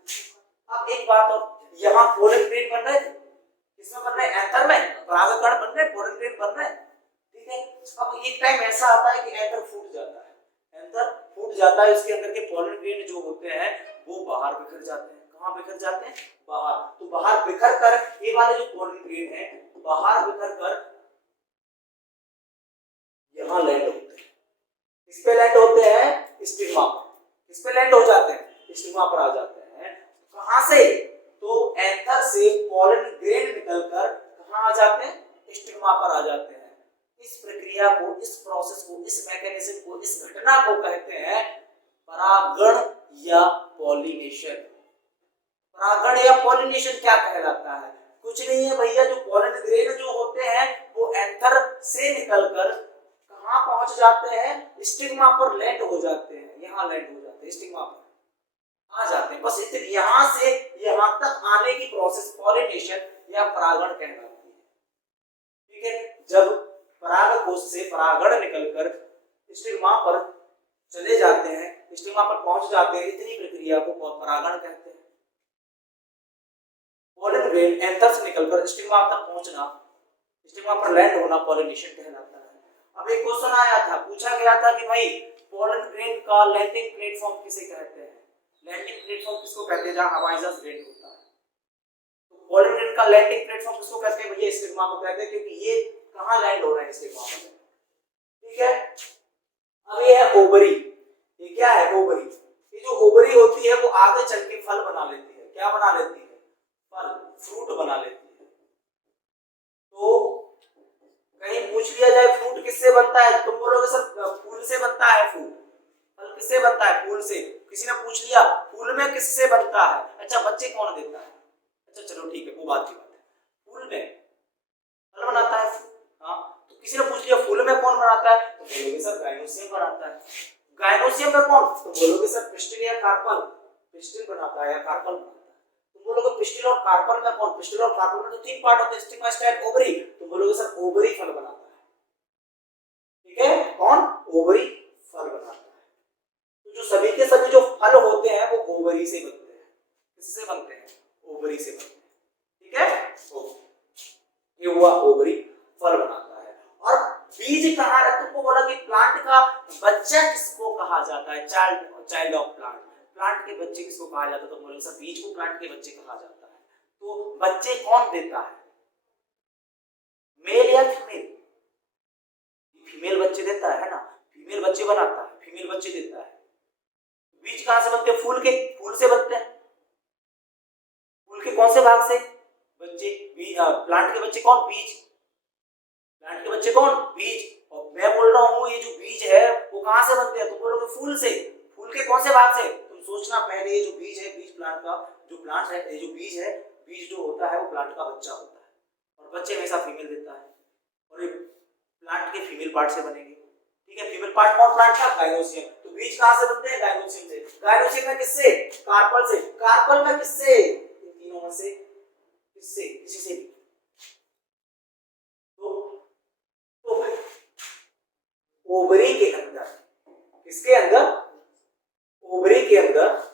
अब एक बात और, यहाँ पोलन ग्रेन बन रहे थे, किसमें बन रहे हैं, एंथर में परागकण बन रहे हैं, पोलन ग्रेन बन रहे हैं। ठीक है, अब एक टाइम ऐसा आता है कि एंथर फूट जाता है, एंथर फूट जाता है, इसके अंदर के पोलन ग्रेन जो होते हैं वो बाहर बिखर जाते हैं। कहाँ बिखर जाते हैं, बाहर। तो बाहर बिखर कर ये वाले जो पोलन ग्रेन है बाहर बिखर कर यहाँ लैंड होते हैं। किस पे लैंड होते हैं, स्टिग्मा पर। किस पे लैंड हो जाते हैं, स्टिग्मा पर आ जाते हैं। कहां से, तो एंथर से पोलन ग्रेन निकलकर कहां आ जाते हैं, स्टिग्मा पर आ जाते हैं। इस प्रक्रिया को, इस प्रोसेस को, इस मैकेनिज्म को, इस घटना को कहते हैं परागण या पॉलिनेशन। परागण या पॉलिनेशन क्या कहलाता है, कुछ नहीं है भैया, जो पोलन ग्रेन जो होते हैं वो एंथर से निकलकर कहां पहुंच जाते हैं, स्टिग्मा पर लैंड हो जाते हैं। यहां लैंड हो जाते हैं, स्टिग्मा पर आ जाते हैं। बस इतने, यहां से यहां तक आने की प्रोसेस पॉलिनेशन या परागण कहलाती है। ठीक है, जब परागकोश से परागण निकलकर स्टिग्मा पर चले जाते हैं, स्टिग्मा पर पहुंच जाते हैं, इतनी प्रक्रिया को परागण कहते हैं। पोलन ग्रेन एंथर से निकलकर स्टिग्मा तक पहुंचना, स्टिग्मा पर लैंड होना पॉलिनेशन कहलाता है। अब एक क्वेश्चन आया था, पूछा गया था कि भाई पोलन ग्रेन का लैंडिंग प्लेटफॉर्म किसे कहते हैं। लैंडिंग प्लेटफॉर्म किसको कहते हैं, जहां हवाई जहाज लैंड होता है। तो पोलन ग्रेन का लैंडिंग प्लेटफॉर्म किसको कहते हैं, भैया स्टिग्मा को कहते हैं, क्योंकि ये कहां लैंड हो रहा है, स्टिग्मा पर। ठीक है, अब ये है ओवरी। ये क्या है, ओवरी। ये जो ओवरी होती है वो आगे चल के फल बना लेती है। क्या बना लेती है, फल, फ्रूट बना लेती है। तो कहीं पूछ लिया जाए फ्रूट किससे बनता है, तुम बोलोगे सर फूल से बनता है फूल। फल किससे बनता है, फूल से। किसी ने पूछ लिया फूल में किससे बनता है, अच्छा बच्चे कौन देता है, अच्छा चलो ठीक है वो बात की बात है, फूल में फल बनाता है। हाँ, तो किसी ने पूछ लिया फूल में कौन बनाता है, तो बोलोगे सर गाइनोसियम बनाता है। गाइनोसियम में कौन, तो बोलोगे सर पिस्टिल या कार्पल। पिस्टिल बनाता है या कार्पल बनाता है। तुम बोलोगे पिस्टिल और कार्पल में कौन, पिस्टिल और कार्पल में तो 3 पार्ट होते हैं, स्टिग्मा, स्टाइल, ओवरी। तुम बोलोगे सर ओवरी फल बनाता है। ठीक है, कौन, ओवरी फल बनाता है। तो जो सभी के सभी जो फल होते हैं वो ओवरी से बनते हैं। किससे बनते हैं, ओवरी से बनते हैं। ठीक है, ये हुआ ओवरी फल बनाता है। और बीज कहाँ है, तुमको बोला कि प्लांट का बच्चा किसको कहा जाता है, चाइल्ड ऑफ प्लांट। प्लांट के बच्चे किसको कहा जाता है, तो बोलोगे सर बीज को प्लांट के बच्चे कहा जाता है। तो बच्चे कौन देता है, मेल या फीमेल, फीमेल बच्चे देता है ना, फीमेल बच्चे बनाता है, फीमेल बच्चे देता है। बीज कहां से बनते हैं, फूल के, फूल से बनते हैं। फूल के कौन से भाग से, बच्चे, प्लांट के बच्चे कौन, बीज। प्लांट के बच्चे कौन, बीज। और मैं बोल रहा हूं ये जो बीज है वो कहां से बनते हैं, तुम बोलोगे फूल से। फूल के कौन से भाग से, तुम सोचना पहले, ये जो बीज है, बीज प्लांट का जो प्लांट है, ये जो बीज है, बीज जो होता है वो प्लांट का बच्चा होता है, और बच्चे हमेशा फीमेल देता है, और ये प्लांट के फीमेल पार्ट से बनेंगे। ठीक है, फीमेल पार्ट कौन, प्लांट का, गाइनोसियम। तो बीज कहां से बनते हैं, गाइनोसियम से। गाइनोसियम में किससे, कार्पल से। कार्पल में किससे, इन तीनों में से किससे, किसी से भी। तो ओवरी के अंदर, किसके अंदर, ओवरी के अंदर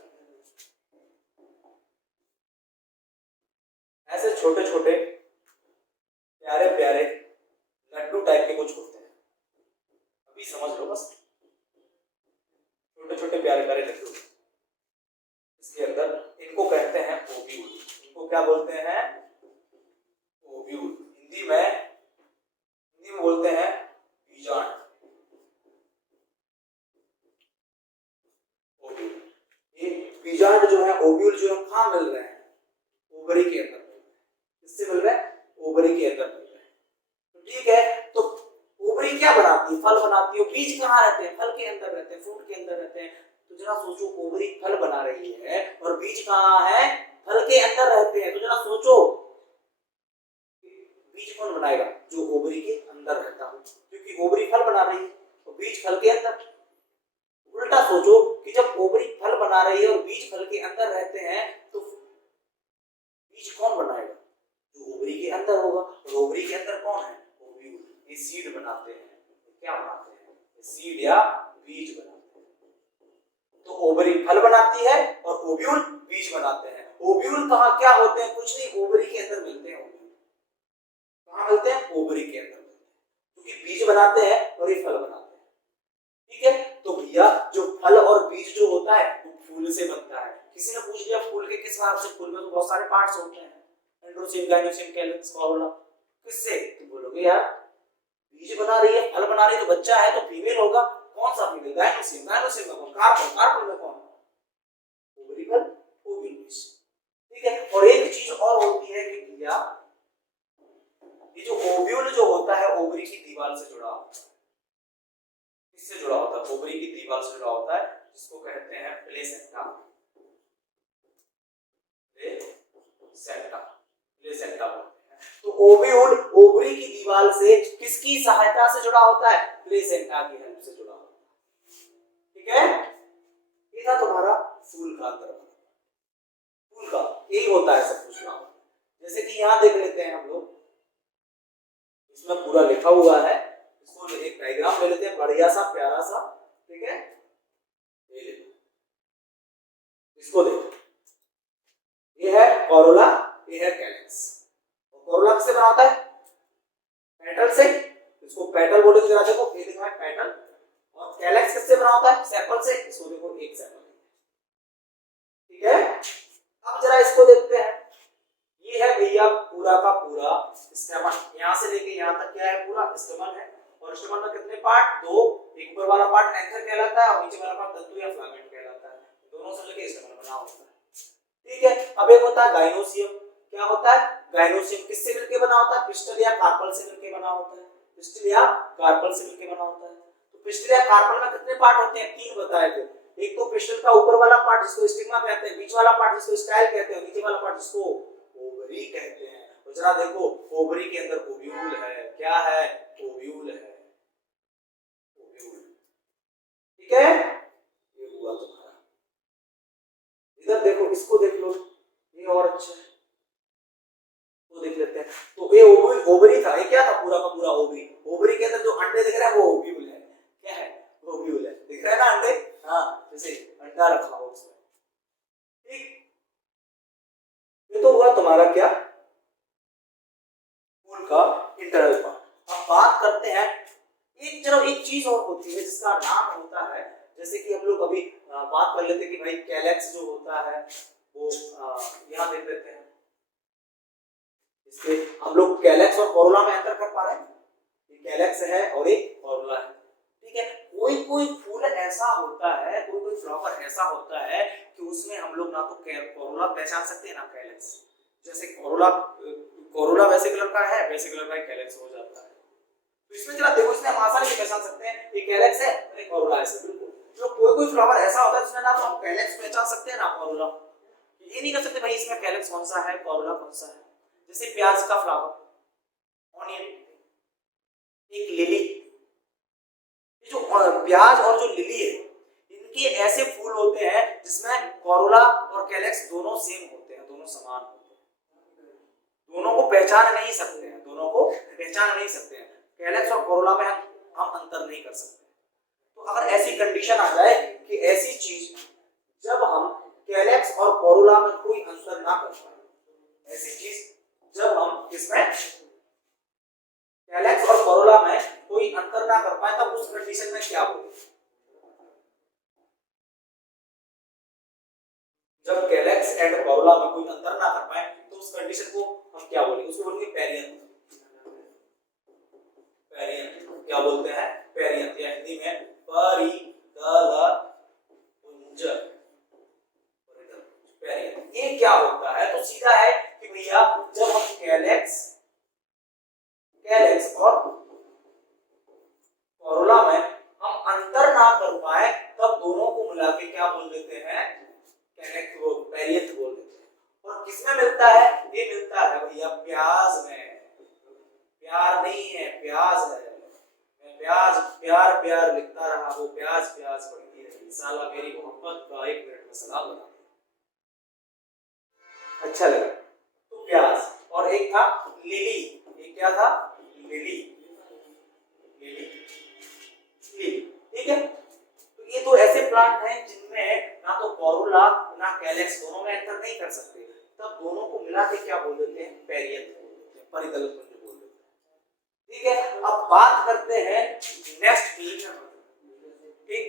ऐसे छोटे छोटे प्यारे प्यारे लड्डू टाइप के कुछ होते हैं, अभी समझ लो बस, छोटे छोटे प्यारे प्यारे लड्डू। इसके अंदर इनको कहते हैं ओव्यूल। उसको क्या बोलते हैं, ओव्यूल। हिंदी में बोलते हैं बीजांड, ओव्यूल। ये बीजांड जो है, ओव्यूल जो है, कहाँ मिल रहे हैं, ओवरी के अंदर मिल रहे हैं। किससे मिल रहे हैं, ओवरी के अंदर मिल रहे हैं। तो ठीक है, तो ओवरी क्या बनाती है, फल बनाती है। बीज कहाँ रहते हैं, फल के अंदर रहते हैं, फ्रूट के अंदर रहते हैं। तो जरा सोचो, ओवरी फल बना रही है और बीज कहाँ है, फल के अंदर रहते हैं। तो जरा सोचो, बीज कौन बनाएगा, जो ओवरी के अंदर रहता हो, क्योंकि ओवरी फल बना रही है और बीज फल के अंदर। उल्टा सोचो कि जब ओवरी फल बना रही है और बीज फल के अंदर रहते हैं, तो बीज कौन बनाएगा, जो ओवरी के अंदर होगा। और ओवरी के अंदर कौन है, ओव्यूल। ये सीड बनाते हैं। क्या बनाते हैं, सीड या बीज बनाते हैं। तो ओवरी फल बनाती है और ओव्यूल बीज बनाते हैं। ओव्यूल कहाँ क्या होते हैं, कुछ नहीं, ओवरी के अंदर मिलते हैं। ओव्यूल कहाँ मिलते हैं, ओवरी के अंदर मिलते हैं, क्योंकि बीज बनाते हैं और ये फल बनाते हैं। ठीक है, तो भैया जो फल और बीज जो होता है वो फूल से बनता है। किसी ने पूछ लिया फूल के किस भाग से, फूल में तो बहुत सारे पार्ट्स होते हैं, एंड्रोसियम, गाइनोसियम, कैलिक्स, कोरोला। किससे, तो बोलोगे यार बीज बना रही है, फल बना रही है, तो बच्चा है तो फीमेल होगा। कौन सा फीमेल, गाइनोसियम। गाइनोसियम में कौन, कार्पेल। कार्पेल में कौन, ओवरी फल, ओव्यूल बीज। ठीक है, और एक चीज और होती है कि भैया ये जो ओव्यूल जो होता है, ओवरी की दीवार से जुड़ा होता है। किससे जुड़ा होता है, ओवरी की दीवार से जुड़ा होता है, जिसको कहते हैं प्लेसेंटा। प्लेसेंटा, प्लेसेंटा बोलते हैं। तो ओव्यूल ओवरी की दीवार से किसकी सहायता से जुड़ा होता है, प्लेसेंटा की हेल्प से जुड़ा होता है। ठीक है, ये था तुम्हारा फूल का अंदर। फूल का यही होता है सब कुछ ना। जैसे कि यहाँ देख लेते हैं हम लोग, इसमें पूरा लिखा हुआ है, इसको एक डायग्राम ले लेते हैं, बढ़िया सा प्यारा सा। ठीक है, ये ले, इसको देखो, ये है कोरोला, ये है कैलिक्स। और कोरोला किससे बना होता है, पेटल से। इसको पेटल बोले तो जरा देखो, ये लिखा है पेटल। और कैलिक्स किससे बना होता है, सेपल से। इसको देखो, एक सेपल। ठीक है, अब जरा इसको देखते हैं। ये है भैया पूरा का पूरा स्टेमन, यहां से लेके यहां तक क्या है, पूरा स्टेमन है। और स्टेमन में कितने पार्ट, दो। एक ऊपर वाला पार्ट एंकर कहलाता है और नीचे वाला पार्ट तंतु या फिलामेंट कहलाता है। दोनों से लेके स्टेमन बना होता है। ठीक है, अब एक होता है गाइनोसियम। क्या होता है, गाइनोसियम किससे मिलकर बना होता है, पिस्टल या कार्पल से मिलकर बना होता है। पिस्टल या कार्पल से मिलकर बना होता है। तो पिस्टल या कार्पल में कितने पार्ट होते हैं, तीन बताए थे। एक तो पिस्टल का ऊपर वाला पार्ट जिसको स्टिग्मा कहते हैं, बीच वाला पार्ट जिसको स्टाइल कहते हैं, नीचे वाला पार्ट जिसको ओवरी कहते हैं। तो जरा देखो, ओवरी के अंदर ओव्यूल है। क्या है, ओव्यूल है, ओव्यूल। ठीक है, ये हुआ तुम्हारा। इधर देखो, इसको देख लो, ये और अच्छा है, तो देख लेते हैं। तो ये ओवरी था, ये क्या था, पूरा का पूरा ओवरी। ओवरी के अंदर जो अंडे दिख रहा है वो ओव्यूल है। क्या है, ओव्यूल है, दिख रहा है ना अंडे, हाँ, जैसे अंडा रखा हो उसमें। ठीक, ये तो हुआ तुम्हारा क्या, फूल का इंटरनल पार्ट। अब बात करते हैं, एक चलो एक चीज और होती है जिसका नाम होता है, जैसे कि हम लोग अभी बात कर लेते हैं कि भाई कैलेक्स जो होता है वो यहाँ देख लेते हैं। इसके हम लोग कैलेक्स और कोरोला में अंतर कर पा रहे हैं। ये कैलेक्स है और एक कोरोला है। ठीक है, कोई कोई फूल ऐसा होता है, कोई कोई फ्लावर ऐसा होता है कि उसमें हम लोग ना तो कोरोला पहचान सकते हैं ना कैलेक्स। जैसे कोरोला वैसे कलर का है, वैसे कलर का कैलेक्स हो जाता है। तो इसमें जरा देखो, इसमें हम आसानी से पहचान सकते हैं ये कैलेक्स है और एक कोरोला है। बिल्कुल, तो कोई कोई फ्लावर ऐसा होता है जिसमें ना तो हम कैलेक्स पहचान सकते हैं ना कोरोला। ये नहीं कर सकते भाई इसमें कैलेक्स कौन सा है, कोरोला कौन सा है। जैसे प्याज का फ्लावर, ऑनियन, एक लिली। ये जो प्याज और जो लिली है, इनके ऐसे फूल होते हैं जिसमें कोरोला और कैलेक्स दोनों सेम होते हैं, दोनों समान होते हैं। दोनों को पहचान नहीं सकते हैं, दोनों को पहचान नहीं सकते हैं। कैलेक्स और कोरोला में हम अंतर नहीं कर सकते। तो अगर ऐसी कंडीशन आ जाए कि ऐसी चीज जब हम कैलेक्स और कोरोला में कोई अंतर ना कर पाए, ऐसी चीज जब हम इसमें कैलेक्स और कोरोला में कोई अंतर ना कर पाए, तब उस कंडीशन में क्या होगा, जब कैलेक्स एंड कोरोला में कोई अंतर ना कर पाए तो उस कंडीशन को हम क्या बोलेंगे, उसको बोलेंगे पेरियंथ। पेरियंथ क्या बोलते हैं, पेरियंथ, या हिंदी में परिकलपुंज। पेरियंथ ये क्या होता है, तो सीधा है कि भैया जब हम कैलेक्स और कोरोला में हम अंतर ना कर पाए तब दोनों को मिला के क्या बोल देते हैं, पेरियंथ बोल देते हैं। और किसमें मिलता है, ये मिलता है भैया प्याज में। प्यार नहीं है, प्याज है। मैं प्याज प्यार प्यार लिखता रहा, वो प्याज प्याज पढ़ती रही, साला मेरी मोहब्बत का 1 मिनट में सलाम बना दिया। अच्छा लगा। तो प्याज, और एक था लिली, ये क्या था, लिली, लिली, लिली, ठीक है। तो ये तो ऐसे प्लांट हैं जिनमें ना तो कोरोला ना कैलेक्स दोनों में एंटर नहीं कर सकते, तब दोनों को मिला के क्या बोल देते हैं, पेरियंथ बोल देते हैं, परिकल्पुंज बोल देते हैं, ठीक है। अब बात करते हैं नेक्स्ट मीट, ठीक,